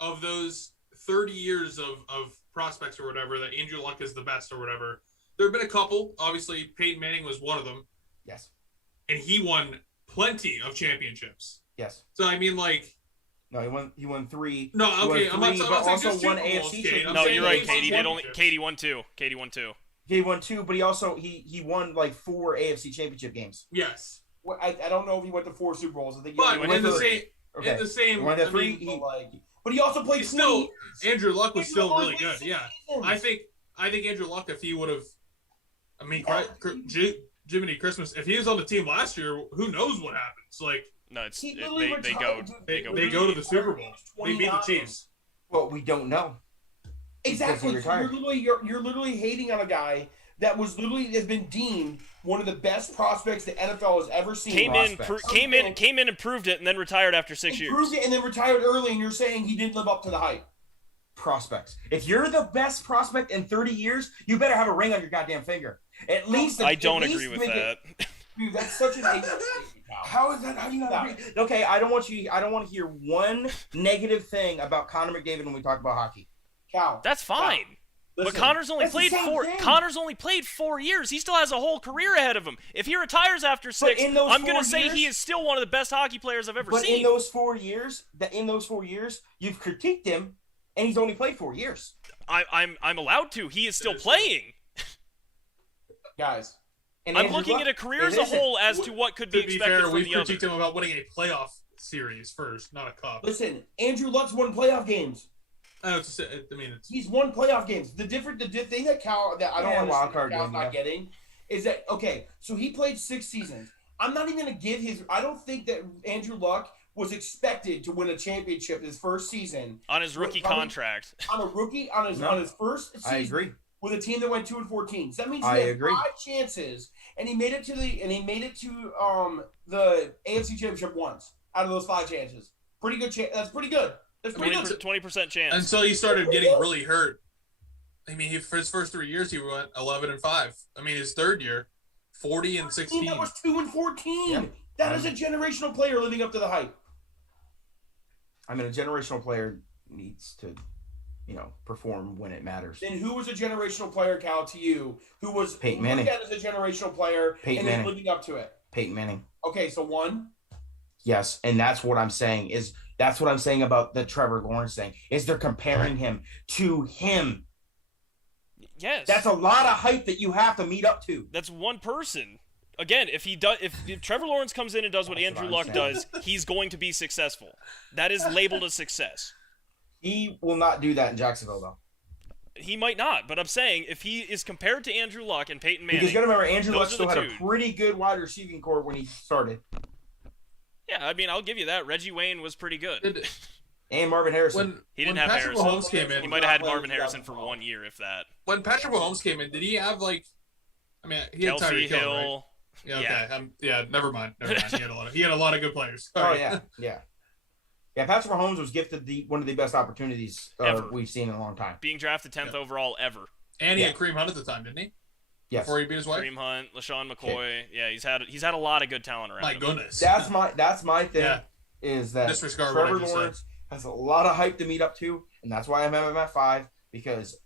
of those 30 years of prospects or whatever, that Andrew Luck is the best or whatever, there have been a couple. Obviously, Peyton Manning was one of them. Yes. And he won plenty of championships. Yes. So, I mean, like... No, he won 3. No, okay, I'm not but saying also just won Super Bowls, AFC Kate. championship. I'm No, saying you're right, he Katie. won championships. Katie won two. Katie won two. He won 2, but he also he won like 4 AFC championship games. Yes. Well, I don't know if he went to 4 Super Bowls. I think But went in the to- same... Okay. In the same... He won to I 3. mean, but he also played he's still... 20. Andrew Luck was Andrew still Luck really played good, 6 yeah. seasons. I think Andrew Luck, if he would have... I mean, Jiminy Christmas, if he was on the team last year, who knows what happens? Like... No, it's He they literally go retired. they go. They go to the Super Bowl. They beat the Chiefs. Well, we don't know. Exactly. Because he So retired. you're literally hating on a guy that has been deemed one of the best prospects the NFL has ever seen. Came in and proved it, and then retired after 6 years. Proved it and then retired early, and you're saying he didn't live up to the hype. Prospects. If you're the best prospect in 30 years, you better have a ring on your goddamn finger. At least. I don't at least agree with make that. Dude, that's such an ignorant statement, Kyle. How is that? How do you not agree? Okay, I don't want to hear one negative thing about Connor McDavid when we talk about hockey. Cal. That's fine. But Listen, Connor's only that's the played same 4. thing. Connor's only played 4 years. He still has a whole career ahead of him. If he retires after 6, in those I'm 4 going to say years- he is still one of the best hockey players I've ever But seen. in those 4 years, you've critiqued him, and he's only played 4 years. I'm allowed to. He is still playing. Guys. And I'm Andrew looking Luck, at a career as it a isn't. whole as to what could be To be expected fair, from we've the other. critiqued him about winning a playoff series first, not a cup. Listen, Andrew Luck's won playoff games. He's won playoff games. The thing that Cal that I don't Yeah, understand wild card Cal's game, not yeah. getting is that okay? So he played 6 seasons. I'm not even gonna give his. I don't think that Andrew Luck was expected to win a championship his first season On his rookie Probably- contract. on a rookie on his first season. I agree. With a team that went 2-14. So that means he I had agree. 5 chances, and he made it to the AFC Championship once out of those 5 chances. Pretty good. That's pretty good. That's pretty good. 20% chance. Until he started getting really hurt. I mean, for his first 3 years, he went 11-5. I mean, his third year, 40 and 16. That was 2-14. Yeah. That is a generational player living up to the hype. I mean, a generational player needs to, perform when it matters. Then who was a generational player, Cal, to you? Who was Peyton Manning. looked at as a generational player Peyton and then Manning. living up to it? Peyton Manning. Okay, so 1. Yes, and that's what I'm saying about the Trevor Lawrence thing. Is they're comparing him to him. Yes. That's a lot of hype that you have to meet up to. That's one person. Again, if Trevor Lawrence comes in and does what That's Andrew what Luck I'm does, he's going to be successful. That is labeled a success. He will not do that in Jacksonville, though. He might not, but I'm saying if he is compared to Andrew Luck and Peyton Manning, Because you got to remember, Andrew Luck those are still the had a two. pretty good wide receiving core when he started. yeah, I mean, I'll give you that. Reggie Wayne was pretty good. Did- And Marvin Harrison. He didn't when have Patrick Harrison. Mahomes came in, He might have had Not playing Marvin Harrison for 2012. 1 year, if that. when Patrick Mahomes came in, did he have he had Kelsey Tyreek Hill, Hill. right? Yeah, okay. Never mind. He had a lot of good players. All Oh, right. yeah. Yeah, Patrick Mahomes was gifted one of the best opportunities Ever. we've seen in a long time. Being drafted 10th overall ever. And he had Kareem Hunt at the time, didn't he? Yes. Before he beat his wife? Kareem Hunt, LaShawn McCoy. Yeah, he's had a lot of good talent around My him. goodness. That's my thing. Yeah. Is that Disregard what I Trevor just Lawrence has a lot of hype to meet up to, and that's why I'm at him at 5, because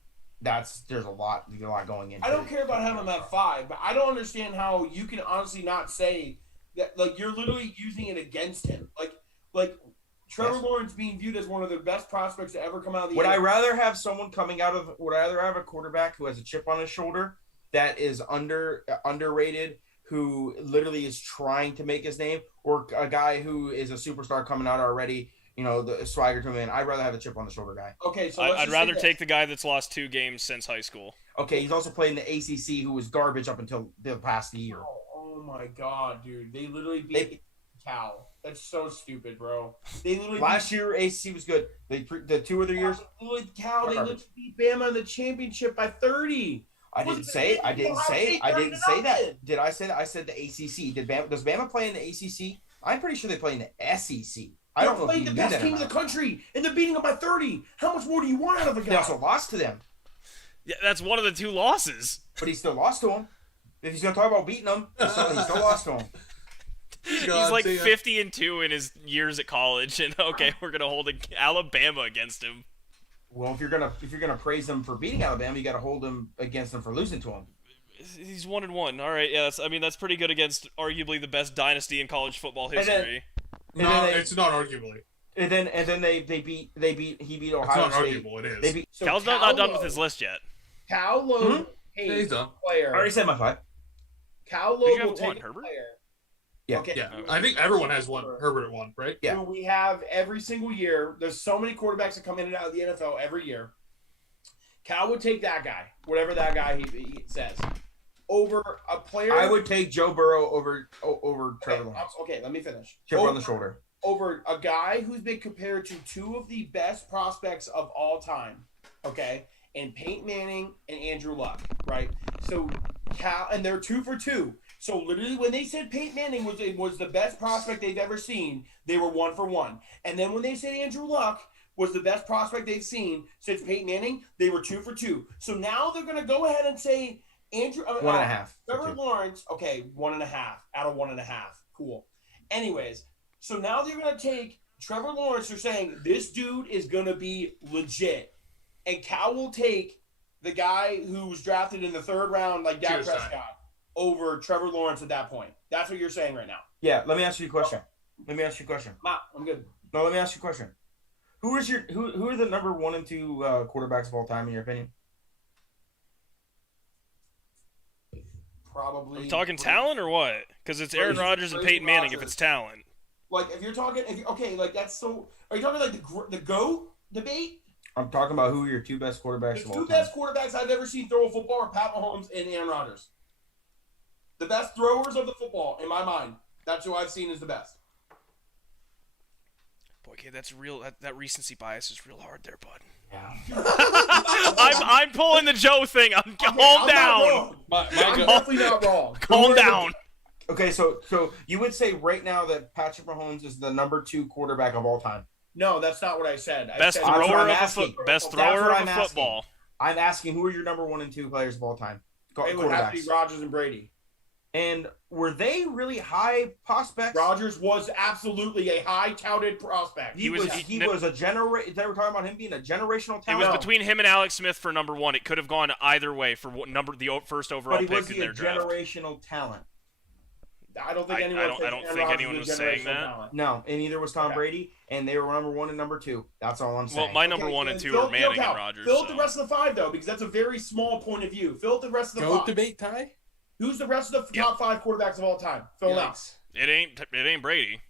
there's a lot going into it. I don't care about having him at 5, but I don't understand how you can honestly not say that. Like, you're literally using it against him. Like Trevor Lawrence being viewed as one of the best prospects to ever come out of the Would NFL. I rather have someone coming out of? Would I rather have a quarterback who has a chip on his shoulder that is underrated, who literally is trying to make his name, or a guy who is a superstar coming out already? You know, the swagger coming in. I'd rather have a chip on the shoulder guy. Okay, so I'd rather take the guy that's lost 2 games since high school. Okay, he's also played in the ACC, who was garbage up until the past year. Oh my god, dude! They literally beat Cal. That's so stupid, bro. They literally Last year, ACC was good. The 2 other years. Cal. They literally beat Bama in the championship by 30. I didn't say that. Did I say that? I said the ACC. Does Bama play in the ACC? I'm pretty sure they play in the SEC. I don't know if you the knew best that team or in the not. country, and they're beating them by 30. How much more do you want out of a guy? They also lost to them, Yeah, that's one of the 2 losses. but he still lost to them. If he's going to talk about beating them, he still lost to them. He's like 50-2 in his years at college, and okay, we're gonna hold Alabama against him. Well, if you're gonna praise him for beating Alabama, you got to hold him against them for losing to him. He's 1-1. All right, yeah, that's pretty good against arguably the best dynasty in college football history. It's not arguably. And then he beat Ohio It's not State. arguable. It is. They beat, Cal's not done with his list yet. Cal Lowe Yeah, he's done. player. I already said my 5. Cal Did Lowe you have will take one, a Herbert? player. Yeah. Okay. Yeah, I think everyone has one. Herbert at 1, right? Yeah. Who we have every single year. There's so many quarterbacks that come in and out of the NFL every year. Cal would take that guy, whatever that guy he says, over a player. I would take Joe Burrow over Trevor Lawrence. Okay, let me finish. Chip on the shoulder. Over a guy who's been compared to 2 of the best prospects of all time, okay? And Peyton Manning and Andrew Luck, right? So Cal, and they're 2 for 2. So literally when they said Peyton Manning was the best prospect they've ever seen, they were 1 for 1. And then when they said Andrew Luck was the best prospect they've seen since Peyton Manning, they were 2 for 2. So now they're going to go ahead and say Andrew 1.5. Trevor Lawrence, okay, 1.5 out of 1.5. Cool. Anyways, so now they're going to take Trevor Lawrence. They're saying this dude is going to be legit. And Cal will take the guy who was drafted in the 3rd round, like Dak Prescott, over Trevor Lawrence at that point. That's what you're saying right now. Yeah, let me ask you a question. Nah, I'm good. No, let me ask you a question. Who are the number 1 and 2 quarterbacks of all time in your opinion? Probably. Are we talking talent or what? Because it's Aaron Rodgers and Peyton Manning if it's talent. Like, if you're talking, like that's so. Are you talking like the GOAT debate? I'm talking about who are your 2 best quarterbacks The of all 2 time. best quarterbacks I've ever seen throw a football are Pat Mahomes and Aaron Rodgers. The best throwers of the football, in my mind. That's who I've seen as the best. Boy, okay, that's real. That recency bias is real hard there, bud. Yeah. I'm pulling the Joe thing. Calm down. I'm definitely not wrong. Calm down. Okay, so you would say right now that Patrick Mahomes is the number 2 quarterback of all time. No, that's not what I said. Best thrower of a football. I'm asking who are your number 1 and 2 players of all time? It would have to be Rodgers and Brady. And were they really high prospects? Rodgers was absolutely a high-touted prospect. He was a they were talking about him being a generational talent. It was between him and Alex Smith for number 1. It could have gone either way for the first overall pick in their draft. But he was a generational talent. I don't think anyone was saying that. Talent. No, and neither was Tom Brady, and they were number 1 and number 2. That's all I'm saying. Well, my number 1 and 2 are Manning and Rodgers. Fill out the rest of the 5, though, because that's a very small point of view. Fill out the rest of the 5. Goat debate tie? Who's the rest of the top 5 quarterbacks of all time? Fill it out. It ain't Brady.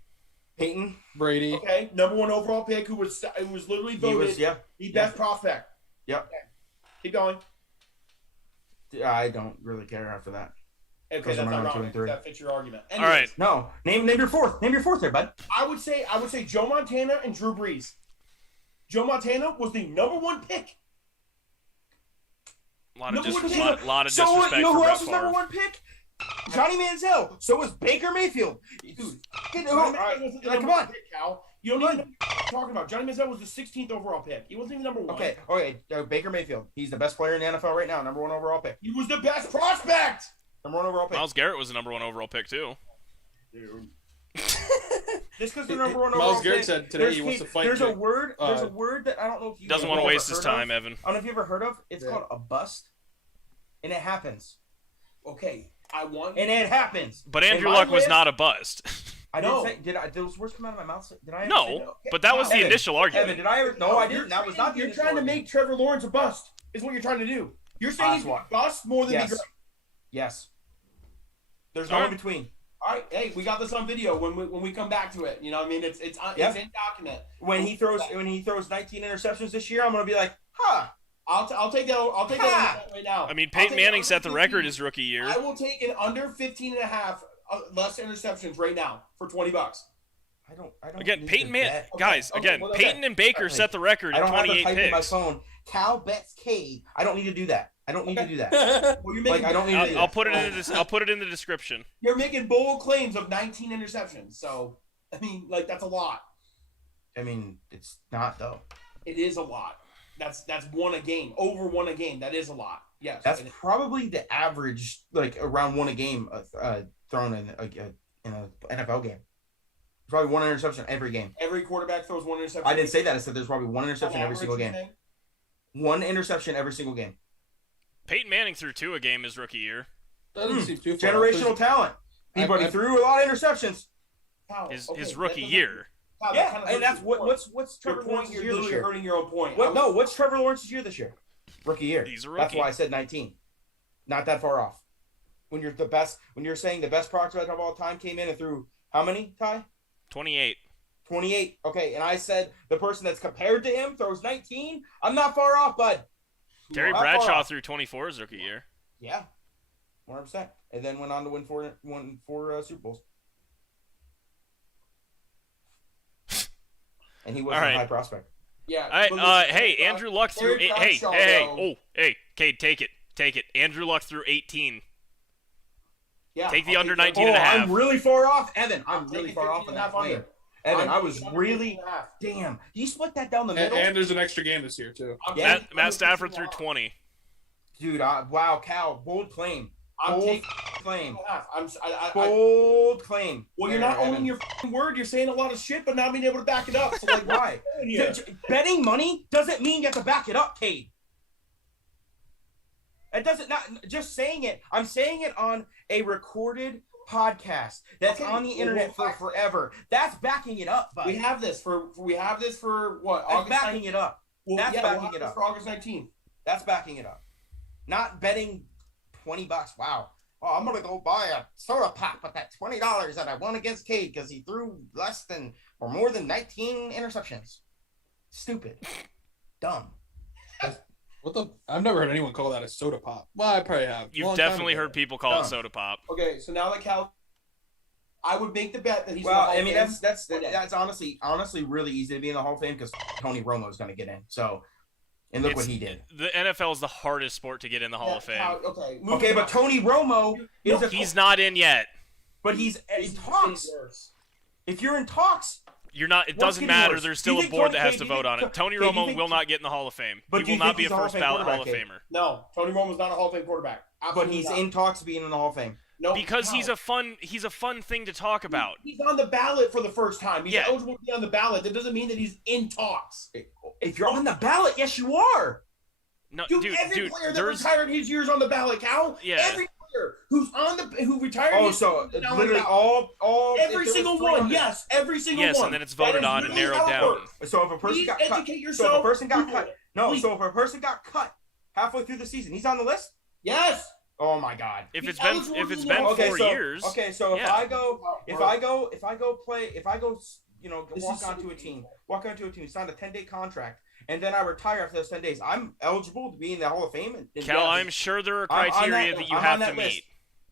Peyton, Brady. Okay, number 1 overall pick, who was literally voted the best prospect. Yep. Okay. Keep going. I don't really care after that. Okay, that's I'm not on 2 wrong. and 3. That fits your argument. All right. No, name your 4th. Name your 4th there, bud. I would say Joe Montana and Drew Brees. Joe Montana was the number 1 pick. A lot of disrespect So you know for who Brett else was number Favre. 1 pick? Johnny Manziel. So was Baker Mayfield. Dude, Johnny Manziel wasn't the come number 1 on. pick, Cal. You don't even know what I'm talking about. Johnny Manziel was the 16th overall pick. He wasn't even number 1. Okay. Baker Mayfield. He's the best player in the NFL right now. Number 1 overall pick. He was the best prospect. Number 1 overall pick. Myles Garrett was the number 1 overall pick too. Dude. Just because they're number one Miles overall Garrett pick, said today there's he wants to fight There's a Jake. word. There's a word that I don't know if you Doesn't want to ever waste his heard time, of. Evan. I don't know if you ever heard of. It's Yeah. called a bust, and it happens. Okay, And it happens. But Andrew In my Luck was list- not a bust. I No. didn't say. Did those words come out of my mouth? Did I? ever say No, that? Okay. but that was the Evan, initial argument. Evan, did I ever? No, I didn't. That was not the You're initial trying to argument. make Trevor Lawrence a bust. Is what you're trying to do. You're saying he's What? a bust more than Yes. he's great. Yes. There's no Alright. in between. All right, hey, we got this on video when we come back to it. You know what I mean? It's in document. When he throws 19 interceptions this year, I'm gonna be like, huh. I'll take that right now. I mean, I'll Peyton take Manning under set the 15. record his rookie year. I will take an under 15 and a half less interceptions right now for $20. I don't. Again, need Peyton to Manning. bet. Guys, again, well, Peyton and Baker set the record I at don't have to 28 type in my picks. phone. Cal bets Cade. I don't need to do that. I don't need to do that. Well, you're Like making, I don't need to do that. I'll put it in I'll put it in the description. you're making bold claims of 19 interceptions. So, I mean, like, that's a lot. I mean, it's not though. It is a lot. That's one a game. Over one a game. That is a lot. Yes. That's And probably the average, like around one a game thrown in a NFL game. Probably one interception every game. every quarterback throws one interception. I didn't say that. I said there's probably one interception every Average, single you game. think? One interception every single game. Peyton Manning threw 2 a game his rookie year. That doesn't seem too far. Generational talent. But he threw a lot of interceptions. How? His Okay, rookie that doesn't- year. How, that Yeah, kinda and hurts that's your point. what's Your Trevor point. Lawrence's You're year this literally year. hurting your own point. What's Trevor Lawrence's year this year? Rookie year. He's a That's rookie. why I said 19. Not that far off. When you're the best, when you're saying the best prospect of all time came in and threw how many, Ty? 28. 28. Okay, and I said the person that's compared to him throws 19. I'm not far off, bud. Terry Not far Bradshaw off. threw 24 his rookie year. Yeah, 100%. And then went on to win four Super Bowls. And he wasn't All right. a high prospect. Yeah. All right, but listen, hey, Andrew Luck threw Terry hey, Bradshaw, hey, though- Cade, take it. Andrew Luck threw 18. Yeah, Take the I'll under that. 19 and a half. I'm really far off, Evan. I'm I'm really taking far off 15 on and a that half claim. under. Evan, I'm I was taking under really 15 and a half. damn. You split that down the middle, And there's an extra game this year too. I'm Yeah. taking Matt under Stafford 15 and threw a half. 20. dude. Wow, Cal, bold claim. I'm Bold taking claim. I, Bold claim. well, you're there, not owning Evan. your f***ing word. You're saying a lot of shit, but not being able to back it up. So, like, Why? here. Betting money doesn't mean you have to back it up, Cade. It doesn't not just saying it. I'm saying it on a recorded podcast that's Okay, on the well, internet for well, forever. That's backing it up, bud. We have this for what? That's August backing 19th? it up. Well, That's yeah, backing we'll have it this up. for August 19th. That's backing it up. Not betting $20. Wow. Oh, I'm gonna go buy a soda pop with that $20 that I won against Cade because he threw less than or more than 19 interceptions. Stupid. Dumb. What the? I've never heard anyone call that a soda pop. Well, I probably have. You've Long time definitely ago. heard people call it Dumb. soda pop. Okay, so now that Cal, I would make the bet that he's. Well, in I mean the Hall of that's Fame. honestly really easy to be in the Hall of Fame because Tony Romo is going to get in. So, and look what he did. The NFL is the hardest sport to get in the Hall of Fame. Okay, Okay, but Tony Romo is a He's not in yet. but he's in talks. If you're in talks, You're not. It What's doesn't getting matter. worse? There's Do you still a think board Tony- that has hey, to do you vote on think- it. Tony hey, do you Romo think- will not get in the Hall of Fame. But He do you will not think be a he's a Hall of first Fame ballot Hall of quarterback, Famer No, Tony Romo's not a Hall of Fame quarterback. but Absolutely he's not. in talks of being in the Hall of Fame. No, because how? he's a fun thing to talk about. He's on the ballot for the first time. He's Yeah. eligible to be on the ballot. That doesn't mean that he's in talks. If you're on the ballot, yes, you are. No, Every player that there's retired his year's on the ballot, Cal. Yeah. Every player who retired. Oh, his so year's is on the literally ballot. all Every if there was single 300 one. Yes, every single one. and then it's voted That is on and literally narrowed how it down. works. So if a person Please got cut, educate so yourself. if a person got Google cut, it. no. Please. So if a person got cut halfway through the season, he's on the list. Yes. Oh my God. If it's He's been eligible if to it's be been in the Hall of 4 Fame. years, Okay, so if yeah. I go, you know, This walk is onto so a team, sign a 10-day contract, and then I retire after those 10 days, I'm eligible to be in the Hall of Fame. And Cal, yeah, I'm sure there are I'm on criteria that you I'm have on that to list. meet.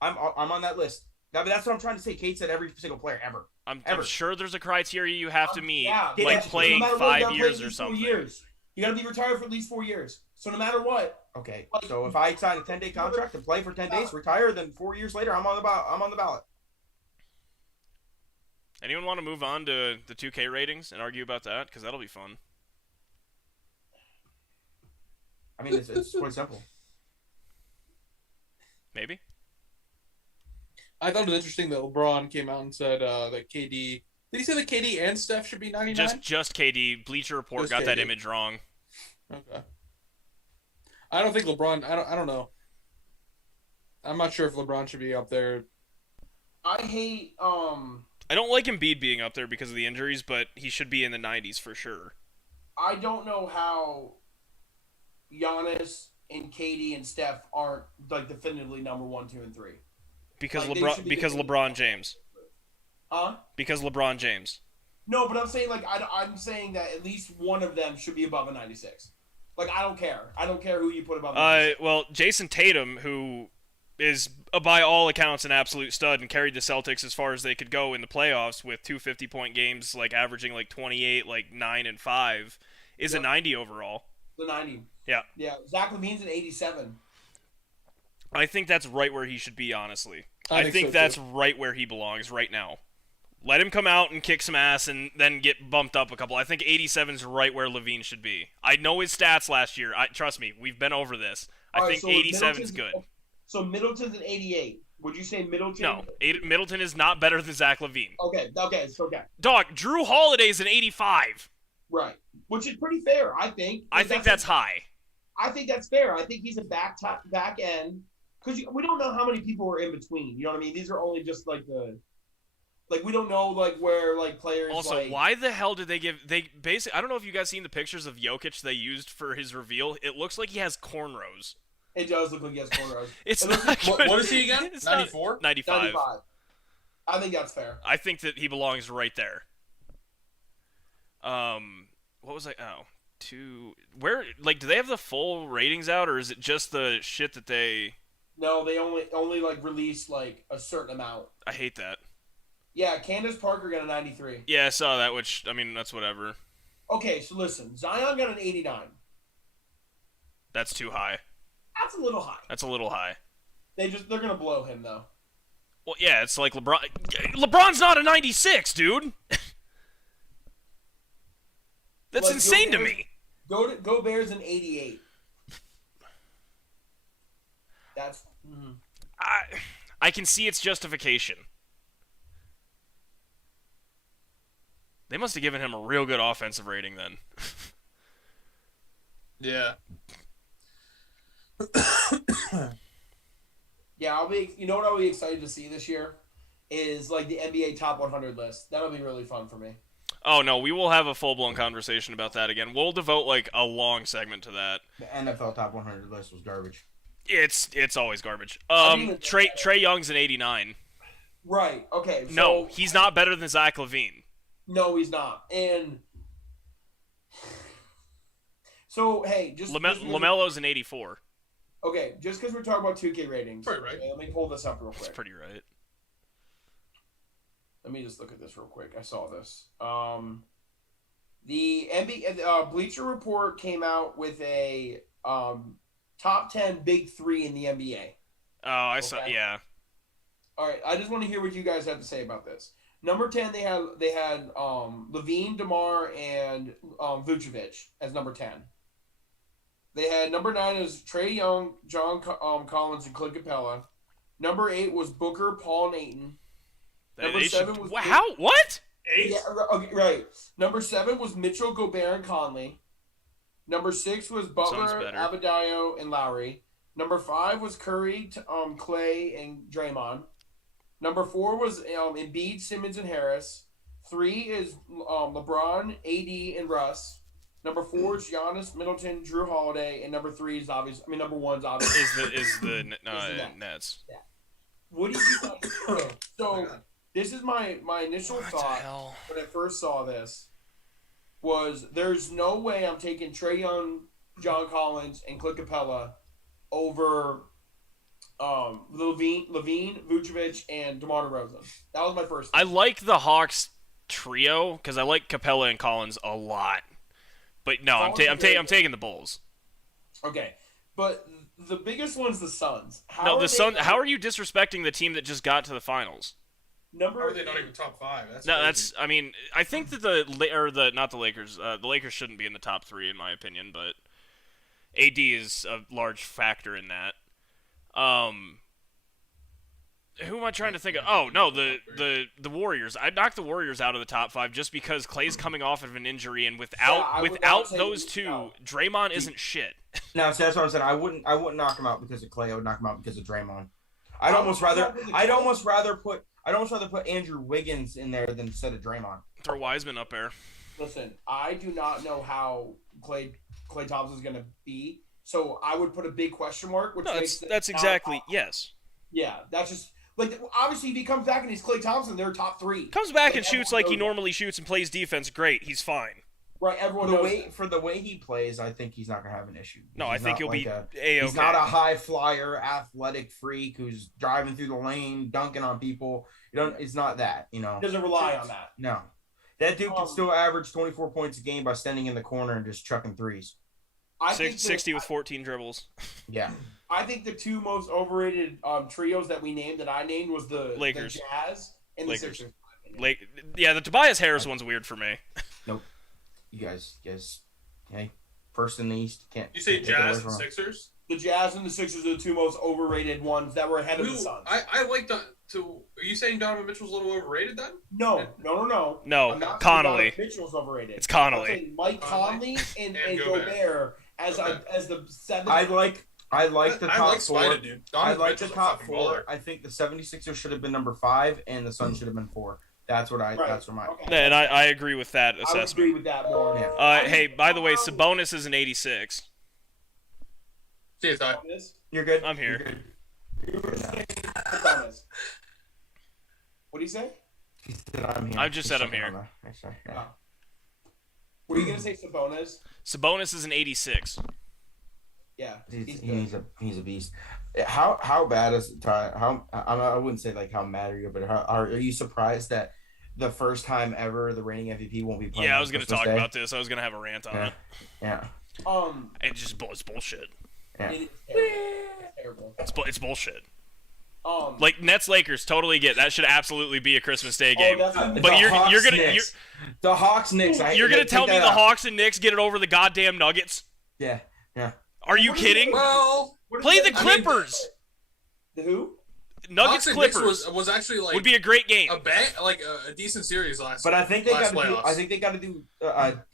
I'm on that list. That's what I'm trying to say. Kate said every single player ever. I'm Ever. sure there's a criteria you have to meet, Yeah, like yeah. playing No matter what, you 5 gotta play years at or least 4 something. years. You got to be retired for at least 4 years. So no matter what, Okay, so if I sign a 10-day contract and play for 10 days, retire, then 4 years later, I'm on the ballot. Anyone want to move on to the 2K ratings and argue about that? Because that'll be fun. I mean, it's quite simple. Maybe. I thought it was interesting that LeBron came out and said that KD. Did he say that KD and Steph should be 99? Just KD. Bleacher Report Just got that KD. image wrong. Okay. I don't think LeBron. I don't know. I'm not sure if LeBron should be up there. I hate. I don't like Embiid being up there because of the injuries, but he should be in the 90s for sure. I don't know how Giannis and KD and Steph aren't like definitively number 1, 2, and 3. Because Like, LeBron LeBron James. Huh? Because LeBron James. No, but I'm saying like I'm saying that at least one of them should be above a 96. Like I don't care. I don't care who you put above. Well, Jason Tatum, who is by all accounts an absolute stud and carried the Celtics as far as they could go in the playoffs with 2 50-point games, like averaging like 28, like 9 and 5, is a 90 overall. The 90. Yeah. Yeah. Zach LaVine's an 87. I think that's right where he should be, honestly. I I think think so, that's too. right where he belongs right now. Let him come out and kick some ass and then get bumped up a couple. I think 87's right where Levine should be. I know his stats last year. Trust me, we've been over this. I think 87's good. So Middleton's an 88. Would you say Middleton? No, Middleton is not better than Zach LaVine. Okay, it's okay. Dog, Drew Holiday's an 85. Right. Which is pretty fair, I think. I think that's high. I think that's fair. I think he's a back end. Because we don't know how many people are in between. You know what I mean? These are only just like the... Like, we don't know, like, where, like, players, Also, like... why the hell did they give... They basically... I don't know if you guys seen the pictures of Jokic they used for his reveal. It looks like he has cornrows. It does look like he has cornrows. It's not good. What is he again? It's 94? 95. 95. I think that's fair. I think that he belongs right there. What was I... Oh. Where... Like, do they have the full ratings out, or is it just the shit that they... No, they only like, release, like, a certain amount. I hate that. Yeah, Candace Parker got a 93. Yeah, I saw that, which, I mean, that's whatever. Okay, so listen. Zion got an 89. That's too high. That's a little high. That's a little high. They're going to blow him, though. Well, yeah, it's like LeBron... LeBron's not a 96, dude! That's Like, insane to me! Go Bears an 88. That's... I can see its justification. They must have given him a real good offensive rating then. Yeah. Yeah, I'll be... You know what I'll be excited to see this year? Is, like, the NBA Top 100 list. That'll be really fun for me. Oh, no, we will have a full-blown conversation about that again. We'll devote, like, a long segment to that. The NFL Top 100 list was garbage. It's always garbage. mean, Trae Young's an 89. Right, okay. So, No, he's not better than Zach LaVine. No, he's not. And... So, hey, just... LaMelo's an 84. Okay, just because we're talking about 2K ratings. Right. Okay, let me pull this up real quick. That's pretty right. Let me just look at this real quick. I saw this. The NBA Bleacher Report came out with a top 10 big three in the NBA. Oh, I saw. Yeah. All right, I just want to hear what you guys have to say about this. Number 10, they had Levine, DeMar, and Vucevic as number 10. They had number 9 is Trae Young, John Collins, and Clint Capella. Number 8 was Booker, Paul, and Ayton. Number 7 was how? What? 8? Yeah, okay, right. Number 7 was Mitchell, Gobert, and Conley. Number 6 was Butler, Adebayo, and Lowry. Number 5 was Curry, Clay, and Draymond. Number 4 was Embiid, Simmons, and Harris. 3 is LeBron, AD, and Russ. Number 4 is Giannis, Middleton, Drew Holiday, and number 3 is number 1 is obviously is the Nets. Yeah. What do you think? So this is my initial thought when I first saw this was there's no way I'm taking Trae Young, John Collins, and Clint Capella over Levine, Vucevic, and DeMar DeRozan. That was my first thing. I like the Hawks trio because I like Capella and Collins a lot. But no, I'm taking the Bulls. Okay, but the biggest one's the Suns. How are you disrespecting the team that just got to the finals? How are they not even top 5? That's no, crazy. that's. I mean, I think that not the Lakers. The Lakers shouldn't be in the top 3 in my opinion, but AD is a large factor in that. Who am I trying to think of? Oh no, the Warriors. I'd knock the Warriors out of the top 5 just because Clay's coming off of an injury, and I would without not say those he's two, out. Draymond isn't shit. No, so that's what I'm saying. I wouldn't knock him out because of Clay. I would knock him out because of Draymond. I'd I almost would rather not I'd almost rather put Andrew Wiggins in there than instead of Draymond. Throw Wiseman up there. Listen, I do not know how Clay Thompson's going to be, so I would put a big question mark. Which No, makes that's exactly yes. Yeah, that's just like obviously if he comes back and he's Clay Thompson, they're top 3. Comes back Like, and shoots everyone like he knows normally shoots and plays defense. Great, he's fine. Right, everyone knows that. For the way he plays, I think he's not gonna have an issue. No, I He's think not he'll be like A-okay. He's not a high flyer, athletic freak who's driving through the lane, dunking on people. It's not that. He doesn't rely on that. No, that dude can still average 24 points a game by standing in the corner and just chucking threes. I think 60 with 14 dribbles. Yeah, I think the 2 most overrated trios that I named was the Lakers. the Jazz and Lakers. the Sixers. The Tobias Harris one's weird for me. nope. You guys, hey, first in the East. Can't You say can't take it away Jazz from and him. Sixers? The Jazz and the Sixers are the 2 most overrated ones that were ahead of the Who? Suns. I like to. Are you saying Donovan Mitchell's a little overrated then? No. No, I'm not saying Connolly. Donovan Mitchell's overrated. It's Connolly. I'm saying Mike Conley and Gobert. Gobert as the 7th. I like the I top like four. Spider, dude. I Donovan like the Mitchell's a top fucking 4. baller. I think the 76ers should have been number 5 and the Suns should have been 4. That's what Right. that's what my Okay. Yeah, and I agree with that I would agree assessment. with that more. Yeah. Hey, by the way, Sabonis is an 86. See you, Ty. You're good. I'm here. You're good. Sabonis. What do you say? He said I'm here. I just said I'm He's here. checking on the- Sorry. Yeah. Were you gonna say Sabonis? Sabonis is an 86. Yeah, He's good. a beast. How bad is Ty? I wouldn't say like how mad are you, but are you surprised that the first time ever the reigning MVP won't be playing? Yeah, I on was going to Christmas talk Day? about this. I was going to have a rant on Yeah. it. Yeah. It's bullshit. Yeah. It is terrible. It's terrible. It's bullshit. Like, Nets Lakers, totally get that. Should absolutely be a Christmas Day game. that's what- But The you're Hawks gonna Knicks. The Hawks Knicks. you're gonna tell me the Hawks and Knicks get it over the goddamn Nuggets? Yeah. Are you kidding? Well, Play the I mean, Clippers. the who? Nuggets Hawks and Knicks Clippers was actually like would be a great game. a decent series last. But I think they last got to do. playoffs. I think they got to do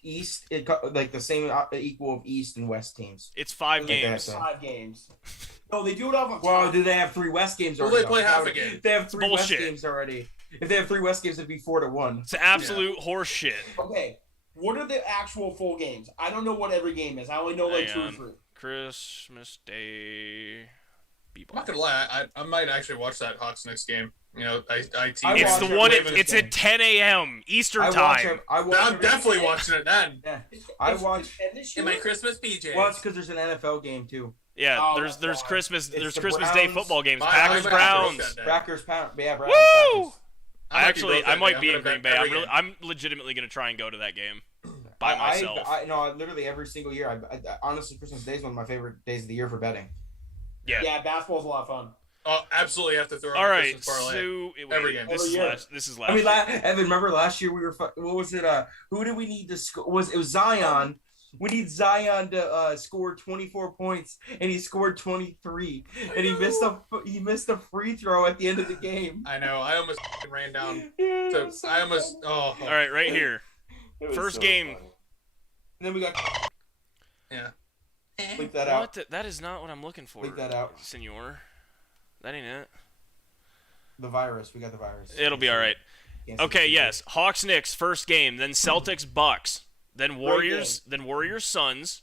East, like the same equal of East and West teams. It's 5 Okay, games. so- 5 games. No, they do it off of Well, time. do they have 3 West games Well, already? they play half a game. If they have 3 West Bullshit. games already. If they have 3 West games, it'd be 4-1. It's absolute horse shit. Okay, what are the actual full games? I don't know what every game is. I only know like Hang 2 or on. 3. Christmas Day. I'm not gonna lie, I might actually watch that Hawks Knicks game. I It's watch the every one. Ravens It's game. at 10 a.m. Eastern I watch. time. I'm definitely watching it then. Yeah, I watch. And this year, In my Christmas PJs. Well, it's because there's an NFL game too. Yeah, Oh, there's that's why. Christmas It's the Christmas Day Browns. football games. I Packers might have to Browns. watch that day. Packers, Browns. Woo! I I might be in Green Bay. Every game. I'm legitimately gonna try and go to that game by myself. I literally every single year. I honestly, Christmas Day is one of my favorite days of the year for betting. yeah, basketball's a lot of fun. Oh, absolutely have to throw. All in a right, Christmas parlay. so Every game. This Every is year. last. This is last. I mean, year. Evan, remember last year we were. What was it? Who did we need to score? It was Zion. We need Zion to score 24 points, and he scored 23, and he missed a free throw at the end of the game. I know. I almost f***ing ran down. Yeah, To, it was so I almost. funny. Oh. All right, right here. It was First so game. funny. And then we got Yeah. bleep that out. That is not what I'm looking for. Bleep that out. Senor. That ain't it. The virus. We got the virus. It'll be all right. Can't see Okay, the yes. Hawks Knicks first game, then Celtics Bucks, then Warriors, game. then Warriors Suns.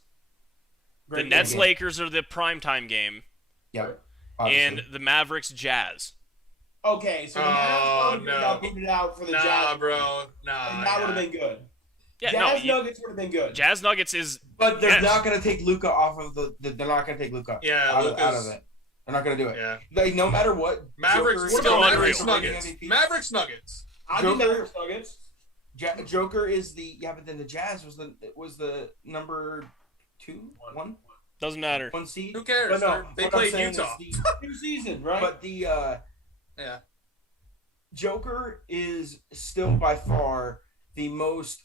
Great The Nets game. Lakers are the primetime game, Yep. and obviously. the Mavericks Jazz. Okay, so the Oh, Mavs no. got booted out for the Jazz. Nah, bro. Nah. And that would have been good. Yeah, Jazz no, Nuggets would have been good. Jazz Nuggets is But they're Yes. not going to take Luca off of they're not going to take Luca Yeah, out Luka's- of it. They're not going to do it. Yeah. Like no matter what. Mavericks. Joker What is still about the Mavericks unreal. reigning Nuggets? MVP. Mavericks Nuggets. I think Joker- Mavericks Nuggets. Joker is but then the Jazz was the number 1 doesn't matter. seed. Who cares? But no, They what I'm played saying is Utah. New season, right? But the Yeah. Joker is still by far the most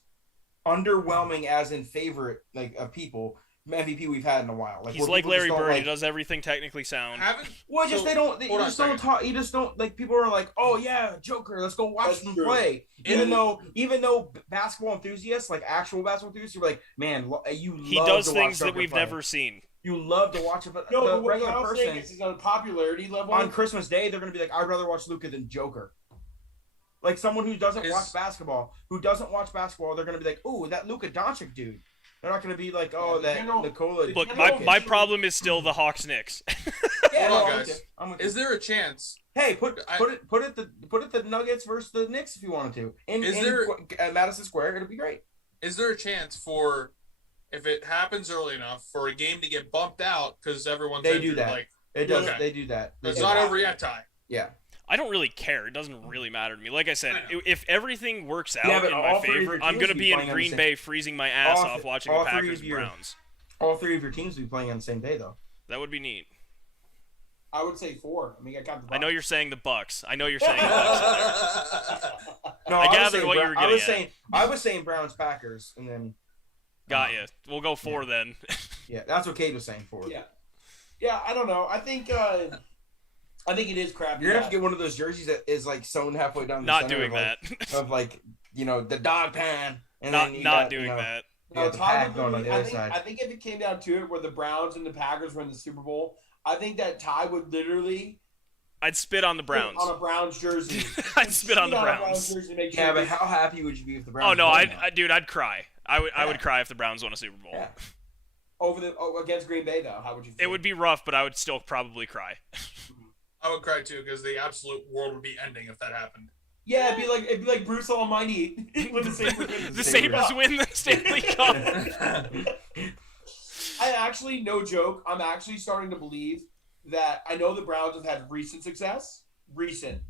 underwhelming, as in favorite, like of people, MVP we've had in a while. He's like Larry Bird. He does everything technically sound. Well, just they just don't talk. You just don't like. People are like, "Oh yeah, Joker, let's go watch him play." Even though basketball enthusiasts, like actual basketball enthusiasts, are like, "Man, he does things that we've never seen." You love to watch it, but no, the regular person is on popularity level. On Christmas Day, they're gonna be like, "I'd rather watch Luka than Joker." Like someone who doesn't watch basketball, they're gonna be like, "Ooh, that Luka Doncic dude." They're not gonna be like, "Oh, that Nikola." Look, my problem is still the Hawks Knicks. Yeah, hold on, guys. Is there a chance? Hey, put it the Nuggets versus the Knicks if you wanted to. At Madison Square, it'll be great. Is there a chance for, if it happens early enough, for a game to get bumped out because everyone's they do that? Like, it does. Okay. They do that. It's not over yet, Ty. Yeah. I don't really care. It doesn't really matter to me. Like I said, if everything works out in my favor, I'm going to be in Green Bay freezing my ass off watching the Packers and Browns. All three of your teams will be playing on the same day, though. That would be neat. I would say 4. I mean, I got the Bucks. I know you're saying the Bucks. No, I gathered what you were getting at. I was saying Browns Packers, and then got you. We'll go 4 then. Yeah, that's what Kate was saying 4. Yeah. I don't know. I think it is crappy. You're gonna have to get one of those jerseys that is like sewn halfway down the center. Not doing that. Of like, the dog pan. And not doing that. No, the pack going on the other side. I think if it came down to it, where the Browns and the Packers were in the Super Bowl, I think that Ty would literally. I'd spit on the Browns. On a Browns jersey. I'd spit on the Browns. Yeah, but how happy would you be if the Browns? Oh no, I'd cry. I would cry if the Browns won a Super Bowl. Yeah. Against Green Bay though, how would you feel? It would be rough, but I would still probably cry. I would cry too, because the absolute world would be ending if that happened. Yeah, it'd be like Bruce Almighty when the Sabres win the Stanley Cup. I actually, no joke, I'm actually starting to believe that I know the Browns have had recent success. Recent,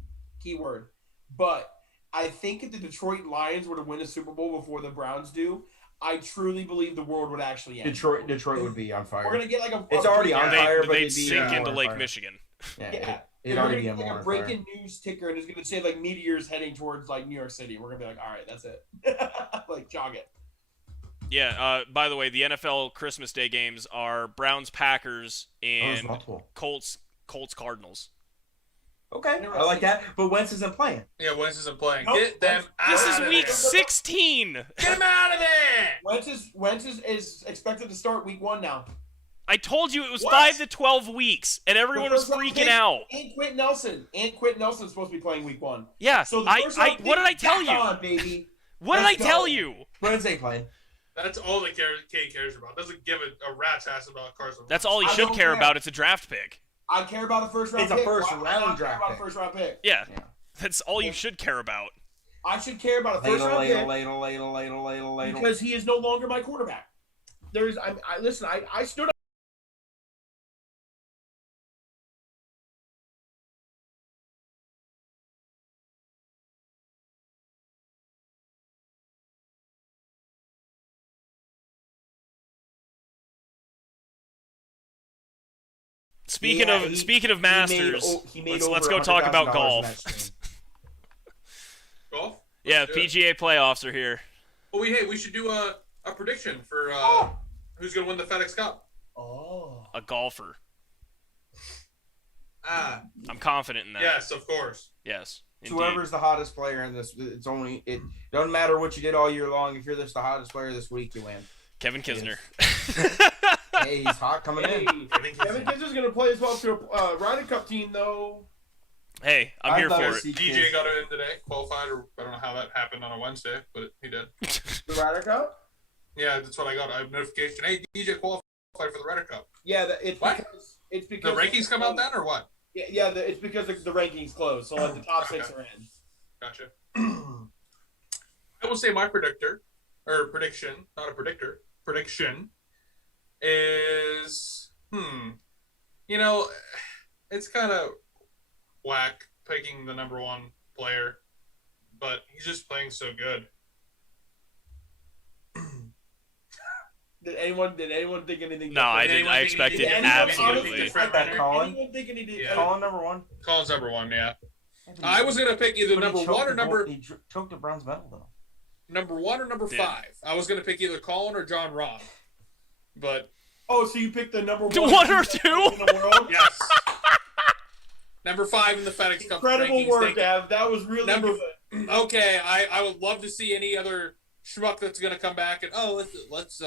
keyword. But I think if the Detroit Lions were to win a Super Bowl before the Browns do, I truly believe the world would actually end. Detroit would be on fire. We're going to get like a... It's already on fire, but they'd sink into Lake Michigan. Yeah. It'd already be like a breaking news ticker, and it's going to say like meteors heading towards like New York City. We're going to be like, all right, that's it. Like, jog it. Yeah, by the way, the NFL Christmas Day games are Browns-Packers and Colts-Cardinals. Okay, I like that. But Wentz isn't playing. Yeah, Wentz isn't playing. Get them out This of is week there. 16. Get him out of there. Wentz is expected to start week 1 now. I told you it was 5 to 12 weeks, and everyone was freaking out. And Quentin Nelson. Is supposed to be playing week 1. Yeah, so what did I tell you? On, baby. What did I tell you? When's they playing? That's all that Kate cares about. Doesn't give a rat's ass about Carson. That's all he should care about. It's a draft pick. I care about a first-round pick. It's a first-round draft pick. First-round pick. Yeah, that's all you should care about. I should care about a first-round pick. Ladle. Because he is no longer my quarterback. Listen, I stood up. Speaking of Masters, let's go talk about golf. Golf? Yeah, PGA Playoffs are here. Well, we should do a prediction for who's going to win the FedEx Cup. Oh. A golfer. I'm confident in that. Yes, of course. Yes. Whoever's the hottest player in this, it doesn't matter what you did all year long. If you're the hottest player this week, you win. Kevin Kisner. Hey, he's hot coming in. Kevin Kisner's going to play as well to a Ryder Cup team, though. Hey, I'm here for it. DJ got it in today, qualified, or I don't know how that happened on a Wednesday, but he did. The Ryder Cup? Yeah, that's what I got. I have a notification. Hey, DJ qualified for the Ryder Cup. Yeah, it's because the rankings come out then, or what? Yeah, it's because the rankings closed, so like the top 6 are in. Gotcha. I will say my prediction, not a predictor. Prediction is, it's kind of whack picking the number 1 player, but he's just playing so good. Did anyone think anything? No, I didn't. I expected absolutely. Anyone think anything? Yeah. Colin number 1. Colin's number 1, yeah. I was gonna pick either number 1 or number. He choked the bronze medal though. Number 1 or number 5. I was gonna pick either Colin or John Rahm, but Oh, so you picked the number one. One or two? in the world? Yes. Number 5 in the FedEx Cup Incredible rankings. work, Thank you. Av. That was really good. Okay, I would love to see any other schmuck that's going to come back and, let's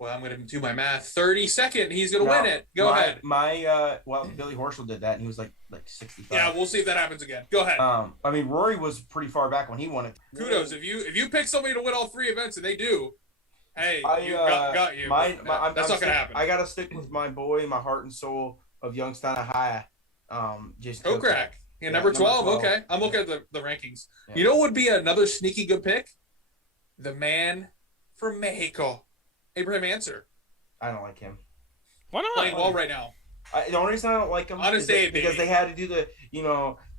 well, I'm going to do my math. 32nd, he's going to win it. Go ahead. Billy Horschel did that, and he was like 65. Yeah, we'll see if that happens again. Go ahead. I mean, Rory was pretty far back when he won it. Kudos. If you pick somebody to win all 3 events and they do, hey, you got you. That's not going to happen. I got to stick with my boy, my heart and soul of Youngstown High. Just Kokrak. Yeah, number 12. Okay. I'm looking at the rankings. Yeah. You know what would be another sneaky good pick? The man from Mexico, Abraham Answer. I don't like him. Why not? Playing well right now. The only reason I don't like him Honest Abe, because baby. they had to do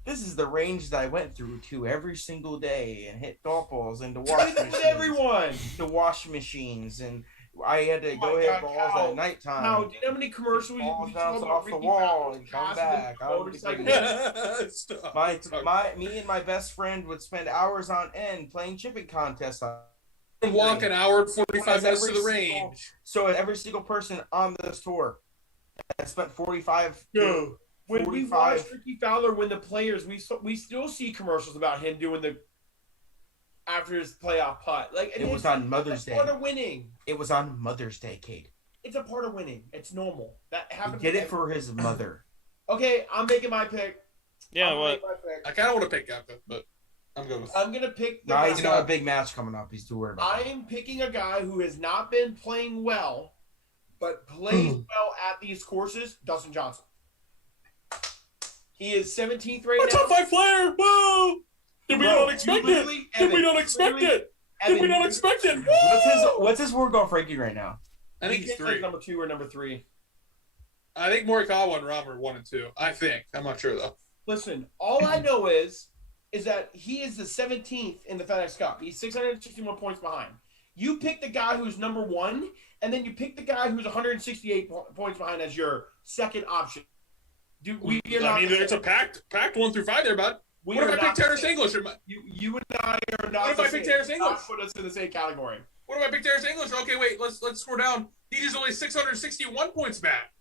this is the range that I went through to every single day and hit golf balls and the wash machines. Everyone. The wash machines, and I had to go hit balls at nighttime. Now, do you know how many commercials Balls we bounce saw off about the Ricky wall Fowler's and come cast back. with I would motorcycle? Stop. Me and my best friend would spend hours on end playing chipping contests. Walk an hour and 45 minutes to the range. So every single person on this tour that spent 45. No. When we 45. watched Ricky Fowler win the Players, we still see commercials about him doing the after his playoff putt. Like It was on Mother's Day. It's part of winning. It was on Mother's Day, Kate. It's a part of winning. It's normal. That He happens. did it for his mother. Okay, I'm making my pick. Yeah, I'm what? making my pick. I kind of want to pick Gapka, but I'm good with it. I'm gonna pick. No, he's guy- got a big match coming up. He's too worried about I it. am picking a guy who has not been playing well, but plays well at these courses. Dustin Johnson. He is 17th right A now. top 5 player! Whoa! Did we Bro, not expect you it? literally- Did we Evan, not expect literally- it? Did we not expect it? What's his world golf ranking right now? I think he's 3. number 2 or number 3. I think Morikawa and Rahm are 1 and 2. I think. I'm not sure though. Listen, all I know is that he is the 17th in the FedEx Cup. He's 661 points behind. You pick the guy who's number 1, and then you pick the guy who's 168 points behind as your second option. It's a packed 1 through 5 there, bud. What if I pick Terrace English? You and I are not. What if I pick Terrace English? Put us in the same category. What if I pick Terrace English? Okay, wait. Let's scroll down. He's only 661 points back.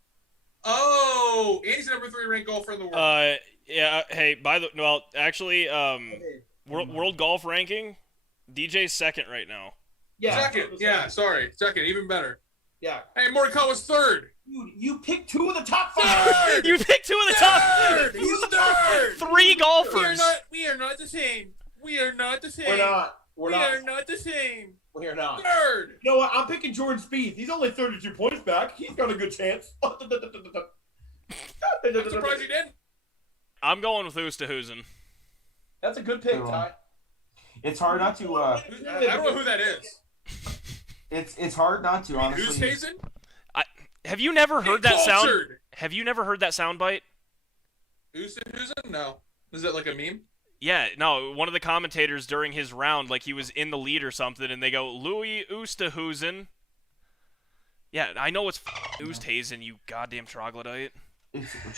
Oh, and he's the number 3 ranked golfer in the world. Yeah. Hey, actually, world golf ranking, DJ's second right now. Yeah. Second. Yeah, sorry. Second, even better. Yeah. Hey, Morikawa's 3rd. Dude, you picked 2 of the top 5. You picked 2 of the top. He's 3rd. 3 golfers. We are not the same. We are not the same. We're not. We are not the same. We're not. 3rd. You know what? I'm picking Jordan Spieth. He's only 32 points back. He's got a good chance. I'm surprised you didn't. I'm going with Oosterhuizen. That's a good pick, Ty. It's hard not to. I don't know who that is. It's hard not to, honestly. Oosterhuizen? Have you never heard that sound? Cultured. Have you never heard that sound bite? Oosterhuizen? No. Is that like a meme? Yeah, no. One of the commentators during his round, like he was in the lead or something, and they go, Louis Oosterhuizen. Yeah, I know it's Oosthuizen, you goddamn troglodyte.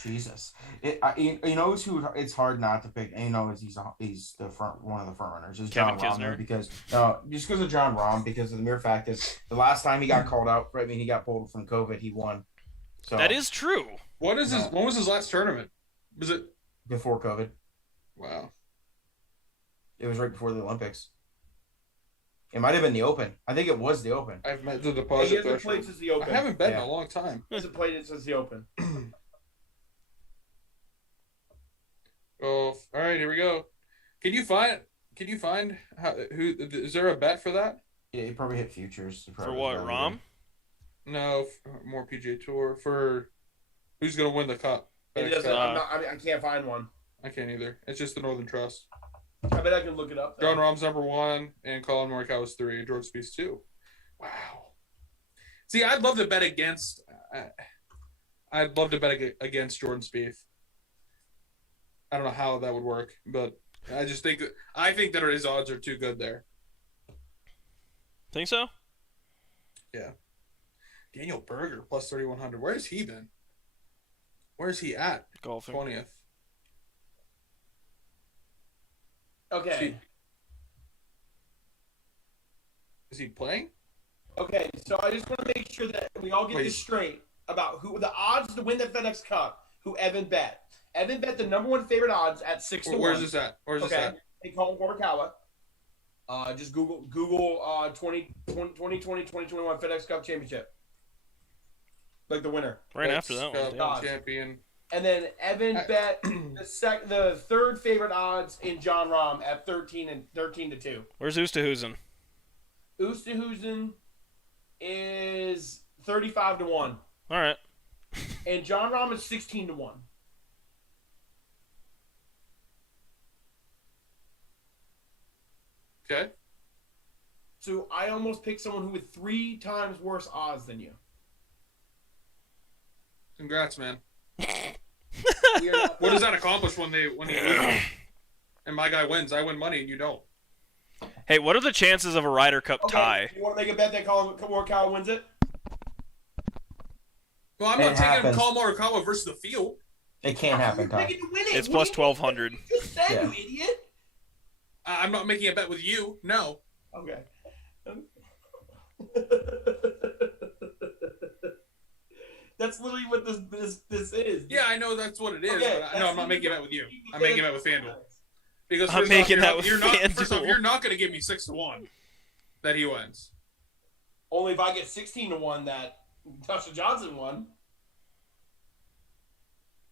Jesus, you know who it's hard not to pick. And you know, he's the one of the front runners. Is Kevin John Rahm Kisner. because just because of John Rahm, because of the mere fact is the last time he got called out, I mean, he got pulled from COVID, he won. So That is true. When was his last tournament? Was it before COVID. Wow. It was right before the Olympics. It might have been the Open. I think it was the Open. I've met the He deposit hasn't played threshold. since the Open. I haven't bet in Yeah. a long time. He hasn't played it since the Open. Oh, all right, here we go. Can you find who is there a bet for that? Yeah, he probably hit futures. For what, Rom? No, more PGA Tour for who's going to win the cup. It FedEx doesn't. Cup. I can't find one. I can't either. It's just the Northern Trust. I bet I can look it up. John Rahm's number 1 and Colin Morikawa's 3 and George Spieth's 2. Wow. See, I'd love to bet against Jordan Spieth. I don't know how that would work, but I think that his odds are too good there. Think so? Yeah. Daniel Berger plus 3,100. Where's he been? Where's he at? Golfing. 20th. Okay. Is he playing? Okay, so I just want to make sure that we all get this straight about who the odds to win the FedEx Cup. Who Evan bet? Evan bet the number one favorite odds at 6-1. Where's this at? Where's this at? They call him Morikawa. Just Google 2021 FedEx Cup Championship. Like the winner. Right after that one. Cup champion. And then Evan bet the third favorite odds in John Rahm at 13-2. Where's Oosterhuizen? Oosterhuizen is 35-1. All right. And John Rahm is 16-1. Okay. So I almost picked someone who had 3 times worse odds than you. Congrats, man. We are not- What does that accomplish when he loses? And my guy wins. I win money and you don't. Hey, what are the chances of a Ryder Cup tie? You want to make a bet that Morikawa wins it? Well, I'm not taking him Colin Morikawa versus the field. It can't happen, Ty. You're win it. It's plus 1,200. You just said, Yeah. you idiot. I'm not making a bet with you. No. Okay. That's literally what this is. Yeah, I know that's what it is. Okay, But no, I'm not making a bet with you. I'm making a bet with FanDuel. Because I'm first making off, that with you're not, first off, FanDuel. you're not going to give me 6-1 that he wins. Only if I get 16-1 that Dustin Johnson won.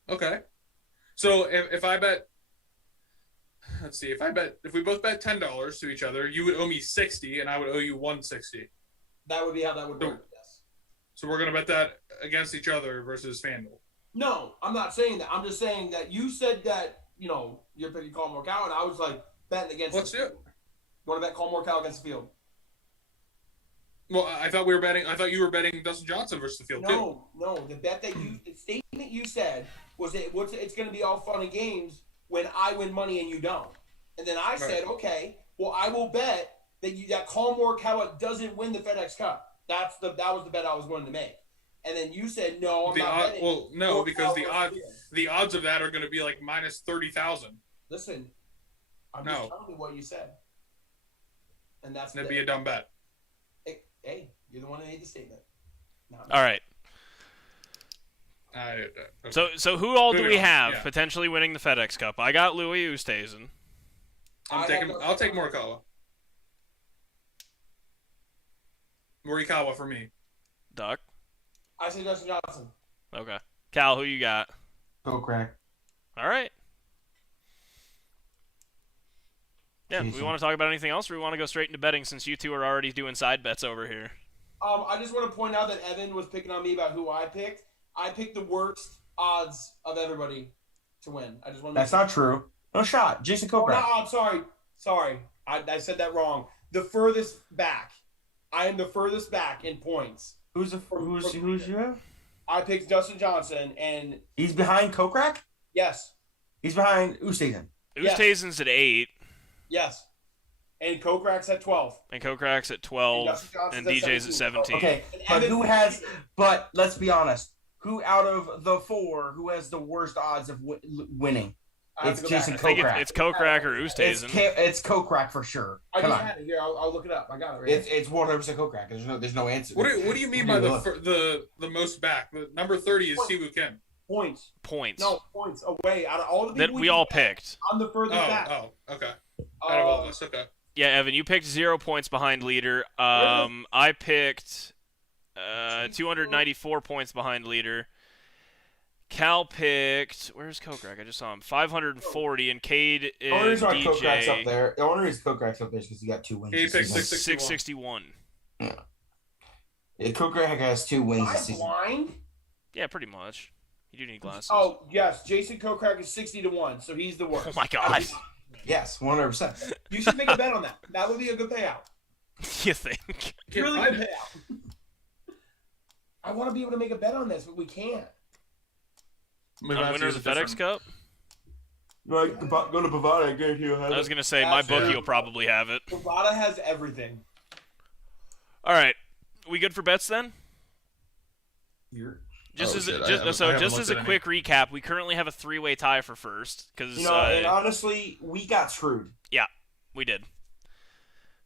Okay. So if I bet, let's see, if we both bet $10 to each other, you would owe me 60 and I would owe you 160. That would be how that would work. Yes. So we're going to bet that against each other versus FanDuel. No, I'm not saying that. I'm just saying that you said that, you're picking Colin Morikawa, and I was like betting against. Let's do it. You want to bet Colin Morikawa against the field? Well, I thought you were betting Dustin Johnson versus the field too. No. The bet that the statement you said was that it's going to be all fun and games when I win money and you don't. And then I said, okay, well, I will bet that Colin Morikawa doesn't win the FedEx Cup. That was the bet I was going to make. And then you said, no, I'm not betting. Well, no, because Morikawa the odds of that are going to be like minus 30,000. Listen, I'm just telling you what you said. And that'd be a dumb bet. Hey, you're the one who made the statement. All right. Okay. So who all do we have Yeah. potentially winning the FedEx Cup? I got Louis Oosthuizen. I'll take Morikawa. Morikawa for me. Duck. I say Dustin Johnson. Okay. Cal, who you got? Go crack. All right. Yeah, Jason. we want to talk about anything else, or we want to go straight into betting since you two are already doing side bets over here? I just want to point out that Evan was picking on me about who I picked. I picked the worst odds of everybody to win. I just want to. That's not true. No shot. Jason No, Kokrak. I'm sorry. I said that wrong. The furthest back. I am the furthest back in points. Who's you have? I picked Dustin Johnson, and He's behind Kokrak? yes, He's behind Oosthuizen. Yeah. Oosthuizen's at 8, yes, and Kokrak's at 12. and Kokrak's at 12, Dustin Johnson's and at DJ's at 17. Okay, but who has? But let's be honest. Who out of the 4 who has the worst odds of winning? I have It's to go Jason back. I think Kokrak. it's Kokrak or It's Oosthuizen. it's Kokrak for sure. I Come just on. had it here. I'll look it up. I got it right. It's 100% Kokrak. There's no answer. What do you mean by the most back? The number 30 is Siwoo Kim. Points. Points. No, points away. Out of all the That people we all picked. I'm the furthest back. Okay. Out of all this, okay. Yeah, Evan, you picked 0 points behind leader. I picked 294 points behind leader. Cal picked, where's Kokrak? I just saw him. 540, and Cade The only reason why Kokrak's up DJ there. The only reason Kokrak's up there is because he got 2 wins. He this picked season. 661. Yeah, Kokrak has 2 wins Am I this season. blind? Yeah, pretty much. You do need glasses. Oh yes, Jason Kokrak is 60-1, so he's the worst. Oh my God. Yes, 100%. You should make a bet on that. That would be a good payout. You think? Can't Really find good it. payout. I want to be able to make a bet on this, but we can't. Maybe On I have to winner of use the a FedEx different- Cup? Go to Bavada. I guarantee you'll have I was going to say, my Absolutely. bookie will probably have it. Bovada has everything. All right. We good for bets then? Just Oh, as shit, I just haven't just looked as at a any. quick recap, we currently have a 3-way tie for first because and honestly, we got screwed. we did.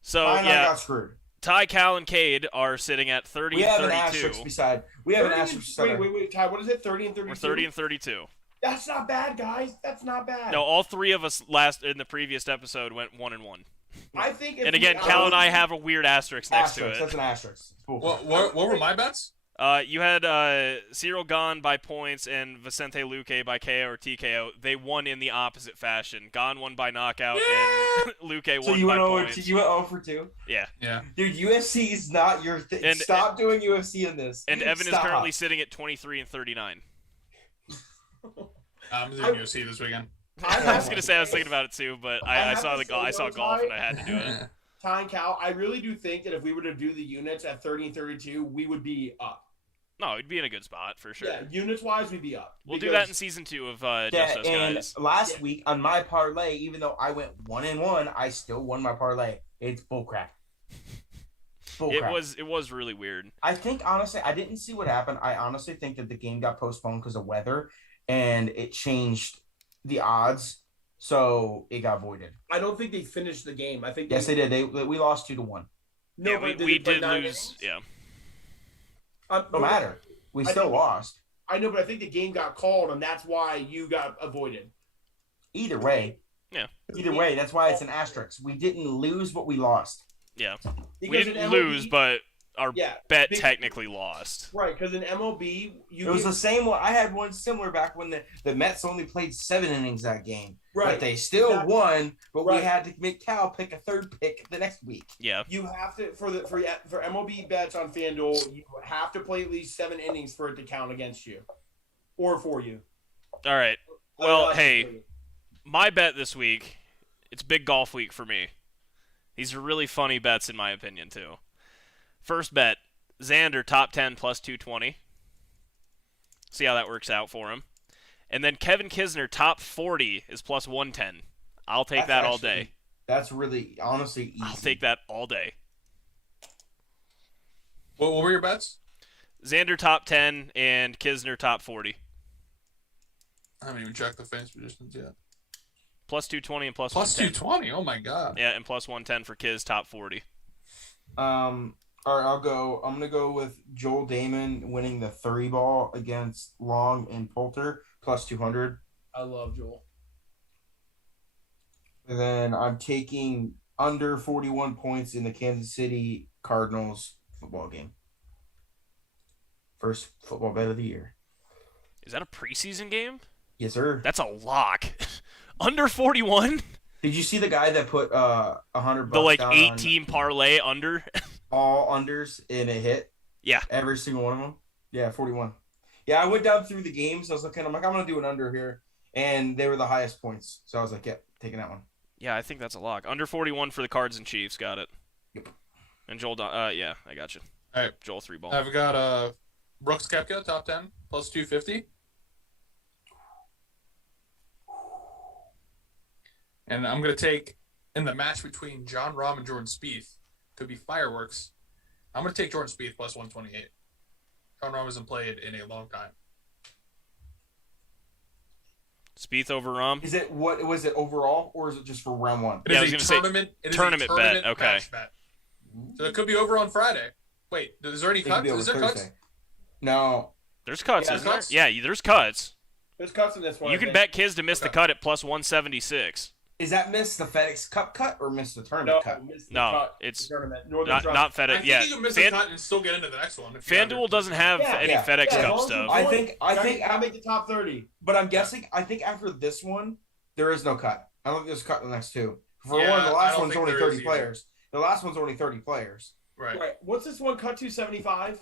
So Mine yeah, got screwed. Ty, Cal, and Cade are sitting at 30 We and have 32. an asterisk beside. We have an 30 asterisk beside. Wait, Ty, what is it? 30 and 32? We're 30 and 32. That's not bad, guys. That's not bad. No, all three of us in the previous episode went 1-1. I think. And again, Cal and I have a weird asterisk next to it. That's an asterisk. What were my bets? You had Cyril Gone by points and Vicente Luque by KO or TKO. They won in the opposite fashion. Gone won by knockout and Luque So won you by went points. you went 0 for 2? Yeah. Dude, UFC is not your thing. And- Stop doing UFC in this. And Evan Stop. is currently sitting at 23 and 39. I'm doing UFC this weekend. I was going to say I was thinking about it too, but I have saw to I say, saw though, golf Ty- and I had to do it. Ty and Cal, I really do think that if we were to do the units at 30 and 32, we would be up. No, it'd be in a good spot for sure. Yeah, units wise, we'd be up. We'll do that in season 2 of Just Us and Guys. last week on my parlay, even though I went 1-1, I still won my parlay. It's bullcrap. It was really weird. I think honestly, I didn't see what happened. I honestly think that the game got postponed because of weather, and it changed the odds, so it got voided. I don't think they finished the game. I think Yes, they did. We lost 2-1. No, Yeah, but we they play did 9 lose. innings? Yeah. No matter. We I still think- lost. I know, but I think the game got called, and that's why you got avoided. Either way. Yeah. Either way, that's why it's an asterisk. We didn't lose, but we lost. Yeah. We Because didn't in MLB lose, but our Yeah, bet big- technically lost. right? Because in MLB, It was the same one. I had one similar back when the Mets only played 7 innings that game. right. But they still Exactly. won, but we Right. had to make Cal pick a third pick the next week. Yeah. You have to for MLB bets on FanDuel. You have to play at least 7 innings for it to count against you, or for you. All right. Well, hey, Otherwise, my bet this week, it's big golf week for me. These are really funny bets in my opinion too. First bet, Xander top 10 plus 220. See how that works out for him. And then Kevin Kisner top 40 is plus 110. I'll take That's that all actually- day. That's really, honestly, easy. I'll take that all day. What were your bets? Xander top 10 and Kisner top 40. I haven't even checked the fantasy positions yet. Plus 220 and plus Plus 110. 220. Oh my god. Yeah, and plus 110 for Kiz top 40. All right, I'll go. I'm gonna go with Joel Damon winning the 3 ball against Long and Poulter plus 200. I love Joel. And then I'm taking under 41 points in the Kansas City Cardinals football game. First football bet of the year. Is that a preseason game? Yes, sir. That's a lock. Under 41? Did you see the guy that put $100 The like down 8-team parlay under? on all unders and it hit? Yeah. Every single one of them? Yeah, 41. Yeah, I went down through the games. I was looking. I'm like, I'm gonna do an under here, and they were the highest points. So I was like, yeah, taking that one. Yeah, I think that's a lock. Under 41 for the Cards and Chiefs. Got it. Yep. And Joel, yeah, I got you. All right. Joel 3 ball. I've got Brooks Koepka top 10 plus 250. And I'm going to take in the match between John Rahm and Jordan Spieth. Could be fireworks. I'm going to take Jordan Spieth plus 128. John Rahm hasn't played in a long time. Spieth over Rom. Is it what was it overall, or is it just for round one? It Yeah, I is was a gonna say tournament. It is a tournament bet, tournament okay. match bet. So it could be over on Friday. Wait, is there any It could cuts? be over Is there cuts? Thursday. No, There's cuts, Yeah, isn't there? cuts? Yeah, there's cuts. There's cuts in this one. You I can think. bet Kiz to miss the Okay. cut at plus 176. is that miss the FedEx Cup cut or miss the No, tournament cut? missed the No, cut. it's The tournament. Northern Not Trust. FedEx. I think Yeah, you can miss Fan- the cut and still get into the next one. if you have FanDuel your- doesn't have Yeah, any yeah, FedEx yeah, as Cup long as stuff. I think I make the top 30. But I'm guessing. I think after this one, there is no cut. I don't think there's a cut in the next two. For Yeah, one, the I last don't one's think only there 30 is either. players. The last one's only 30 players. Right. Right. What's this one cut to 75?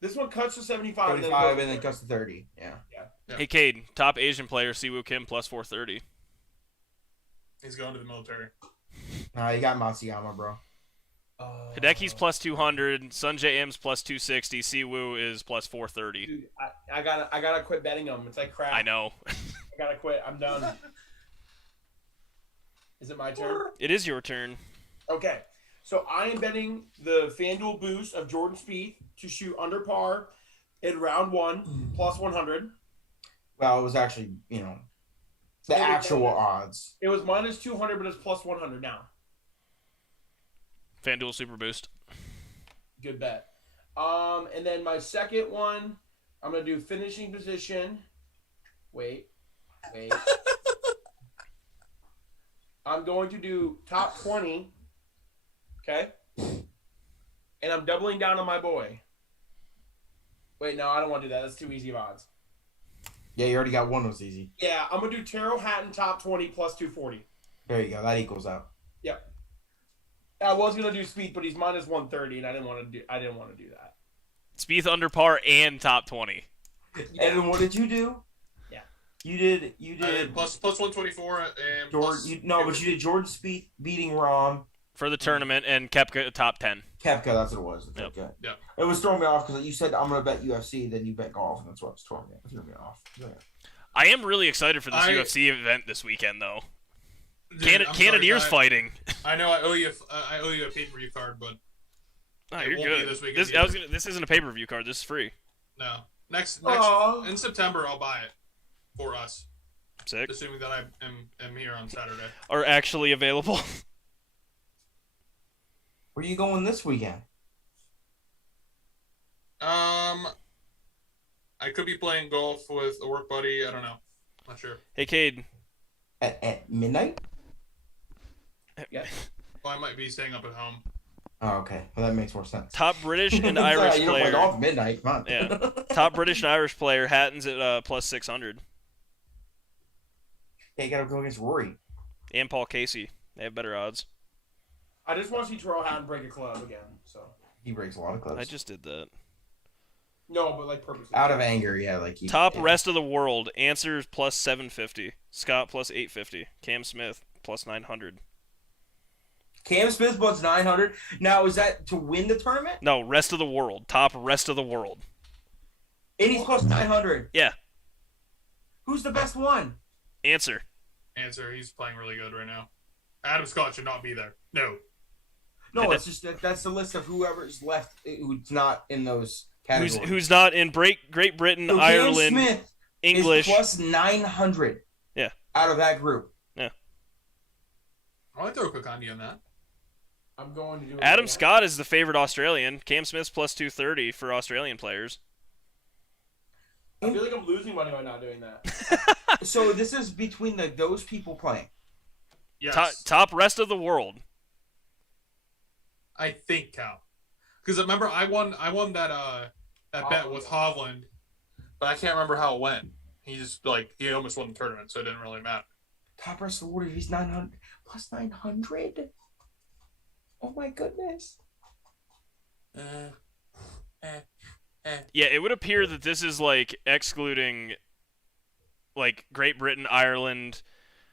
This one cuts to 75. 35 and then cuts to 30. Yeah. Yeah. Hey, Cade, top Asian player, Siwoo Kim plus 430. He's going to the military. Nah, you got Matsuyama, bro. Hideki's plus 200, Sunjae Im's plus 260, Siwoo is plus 430. Dude, I gotta quit betting them. It's like crap. I know. I gotta quit. I'm done. Is it my turn? It is your turn. Okay. So I am betting the FanDuel boost of Jordan Spieth to shoot under par in round 1 plus 100. Well, it was actually, the Yeah, actual yeah. odds. It was minus 200, but it's plus 100 now. FanDuel Super Boost. Good bet. And then my second one, I'm gonna do finishing position. Wait. I'm going to do top 20. Okay. And I'm doubling down on my boy. Wait, no, I don't want to do that. That's too easy of odds. Yeah, you already got one that was easy. Yeah, I'm gonna do Terrell Hatton top 20 plus 240. There you go. That equals out. Yep. I was gonna do Speed, but he's minus 130, and I didn't want to do that. Spieth under par and top 20. Yeah. Evan, what did you do? Yeah. You did plus 124 and George. But you did Jordan Spieth beating Rahm. For the tournament, and Koepka top 10. Koepka, that's what it was. Yep. Yeah. It was throwing me off because you said I'm going to bet UFC, then you bet golf, and that's what was throwing me off. Yeah. I am really excited for this UFC event this weekend, though. Dude, Cannoneers fighting. I know I owe you a pay-per-view card, but You're won't be good. this weekend This isn't a pay-per-view card. This is free. no. Next in September I'll buy it for us. Sick. Assuming that I am here on Saturday. Are actually available. Where are you going this weekend? I could be playing golf with a work buddy. I don't know. Not sure. Hey, Cade. At midnight? Yeah. Well, I might be staying up at home. Oh, okay. Well, that makes more sense. Top British and Irish you don't play player. golf at midnight. Come on. Yeah. Top British and Irish player. Hatton's at plus 600. Hey, you got to go against Rory. And Paul Casey. They have better odds. I just want to see Terrell Hatton break a club again. So He breaks a lot of clubs. I just did that. no, but like purposely. Out of anger, yeah. Top rest of the world. Answers plus 750. Scott plus 850. Cam Smith plus 900. Cam Smith plus 900. Now, is that to win the tournament? No, rest of the world. Top rest of the world. And he's plus 900. Yeah. Who's the best one? Answer. He's playing really good right now. Adam Scott should not be there. No. No, it's just that's the list of whoever's left who's not in those categories. Who's not in Great Britain, So Ireland, Cam Smith English. is plus 900. Yeah. Out of that group. Yeah. I might throw a quick on you on that. I'm going to do it. Adam again. Scott is the favorite Australian. Cam Smith's plus 230 for Australian players. I feel like I'm losing money by not doing that. So this is between those people playing. Yes. Top rest of the world. I think, Cal. Because remember, I won that bet with Hovland, but I can't remember how it went. He almost won the tournament, so it didn't really matter. Top rest of the world, he's 900 plus 900. Oh my goodness. Yeah, it would appear that this is excluding Great Britain, Ireland,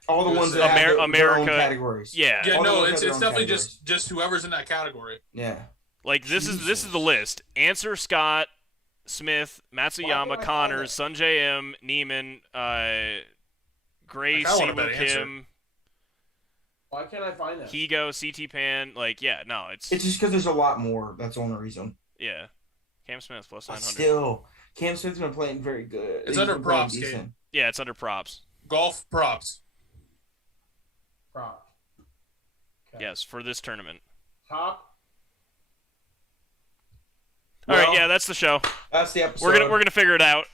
All the ones that have their own America categories. Yeah. Yeah, All no, those it's have their own definitely categories. just whoever's in that category. Yeah. This is the list. Answer Scott, Smith, Matsuyama, Connors, Sunjay M, Neiman, Gray, I wanna bet Seamer, Answer. Kim, Why can't I find that? Higo, CT Pan. It's It's just because there's a lot more. That's the only reason. yeah. Cam Smith plus But 900. still, Cam Smith's been playing very good. It's He's under been playing props, decent. Gabe. Yeah, it's under props. Golf props. Prop. Okay. Yes, for this tournament. Top. All right, Well, yeah, that's the show. That's the episode. We're gonna figure it out.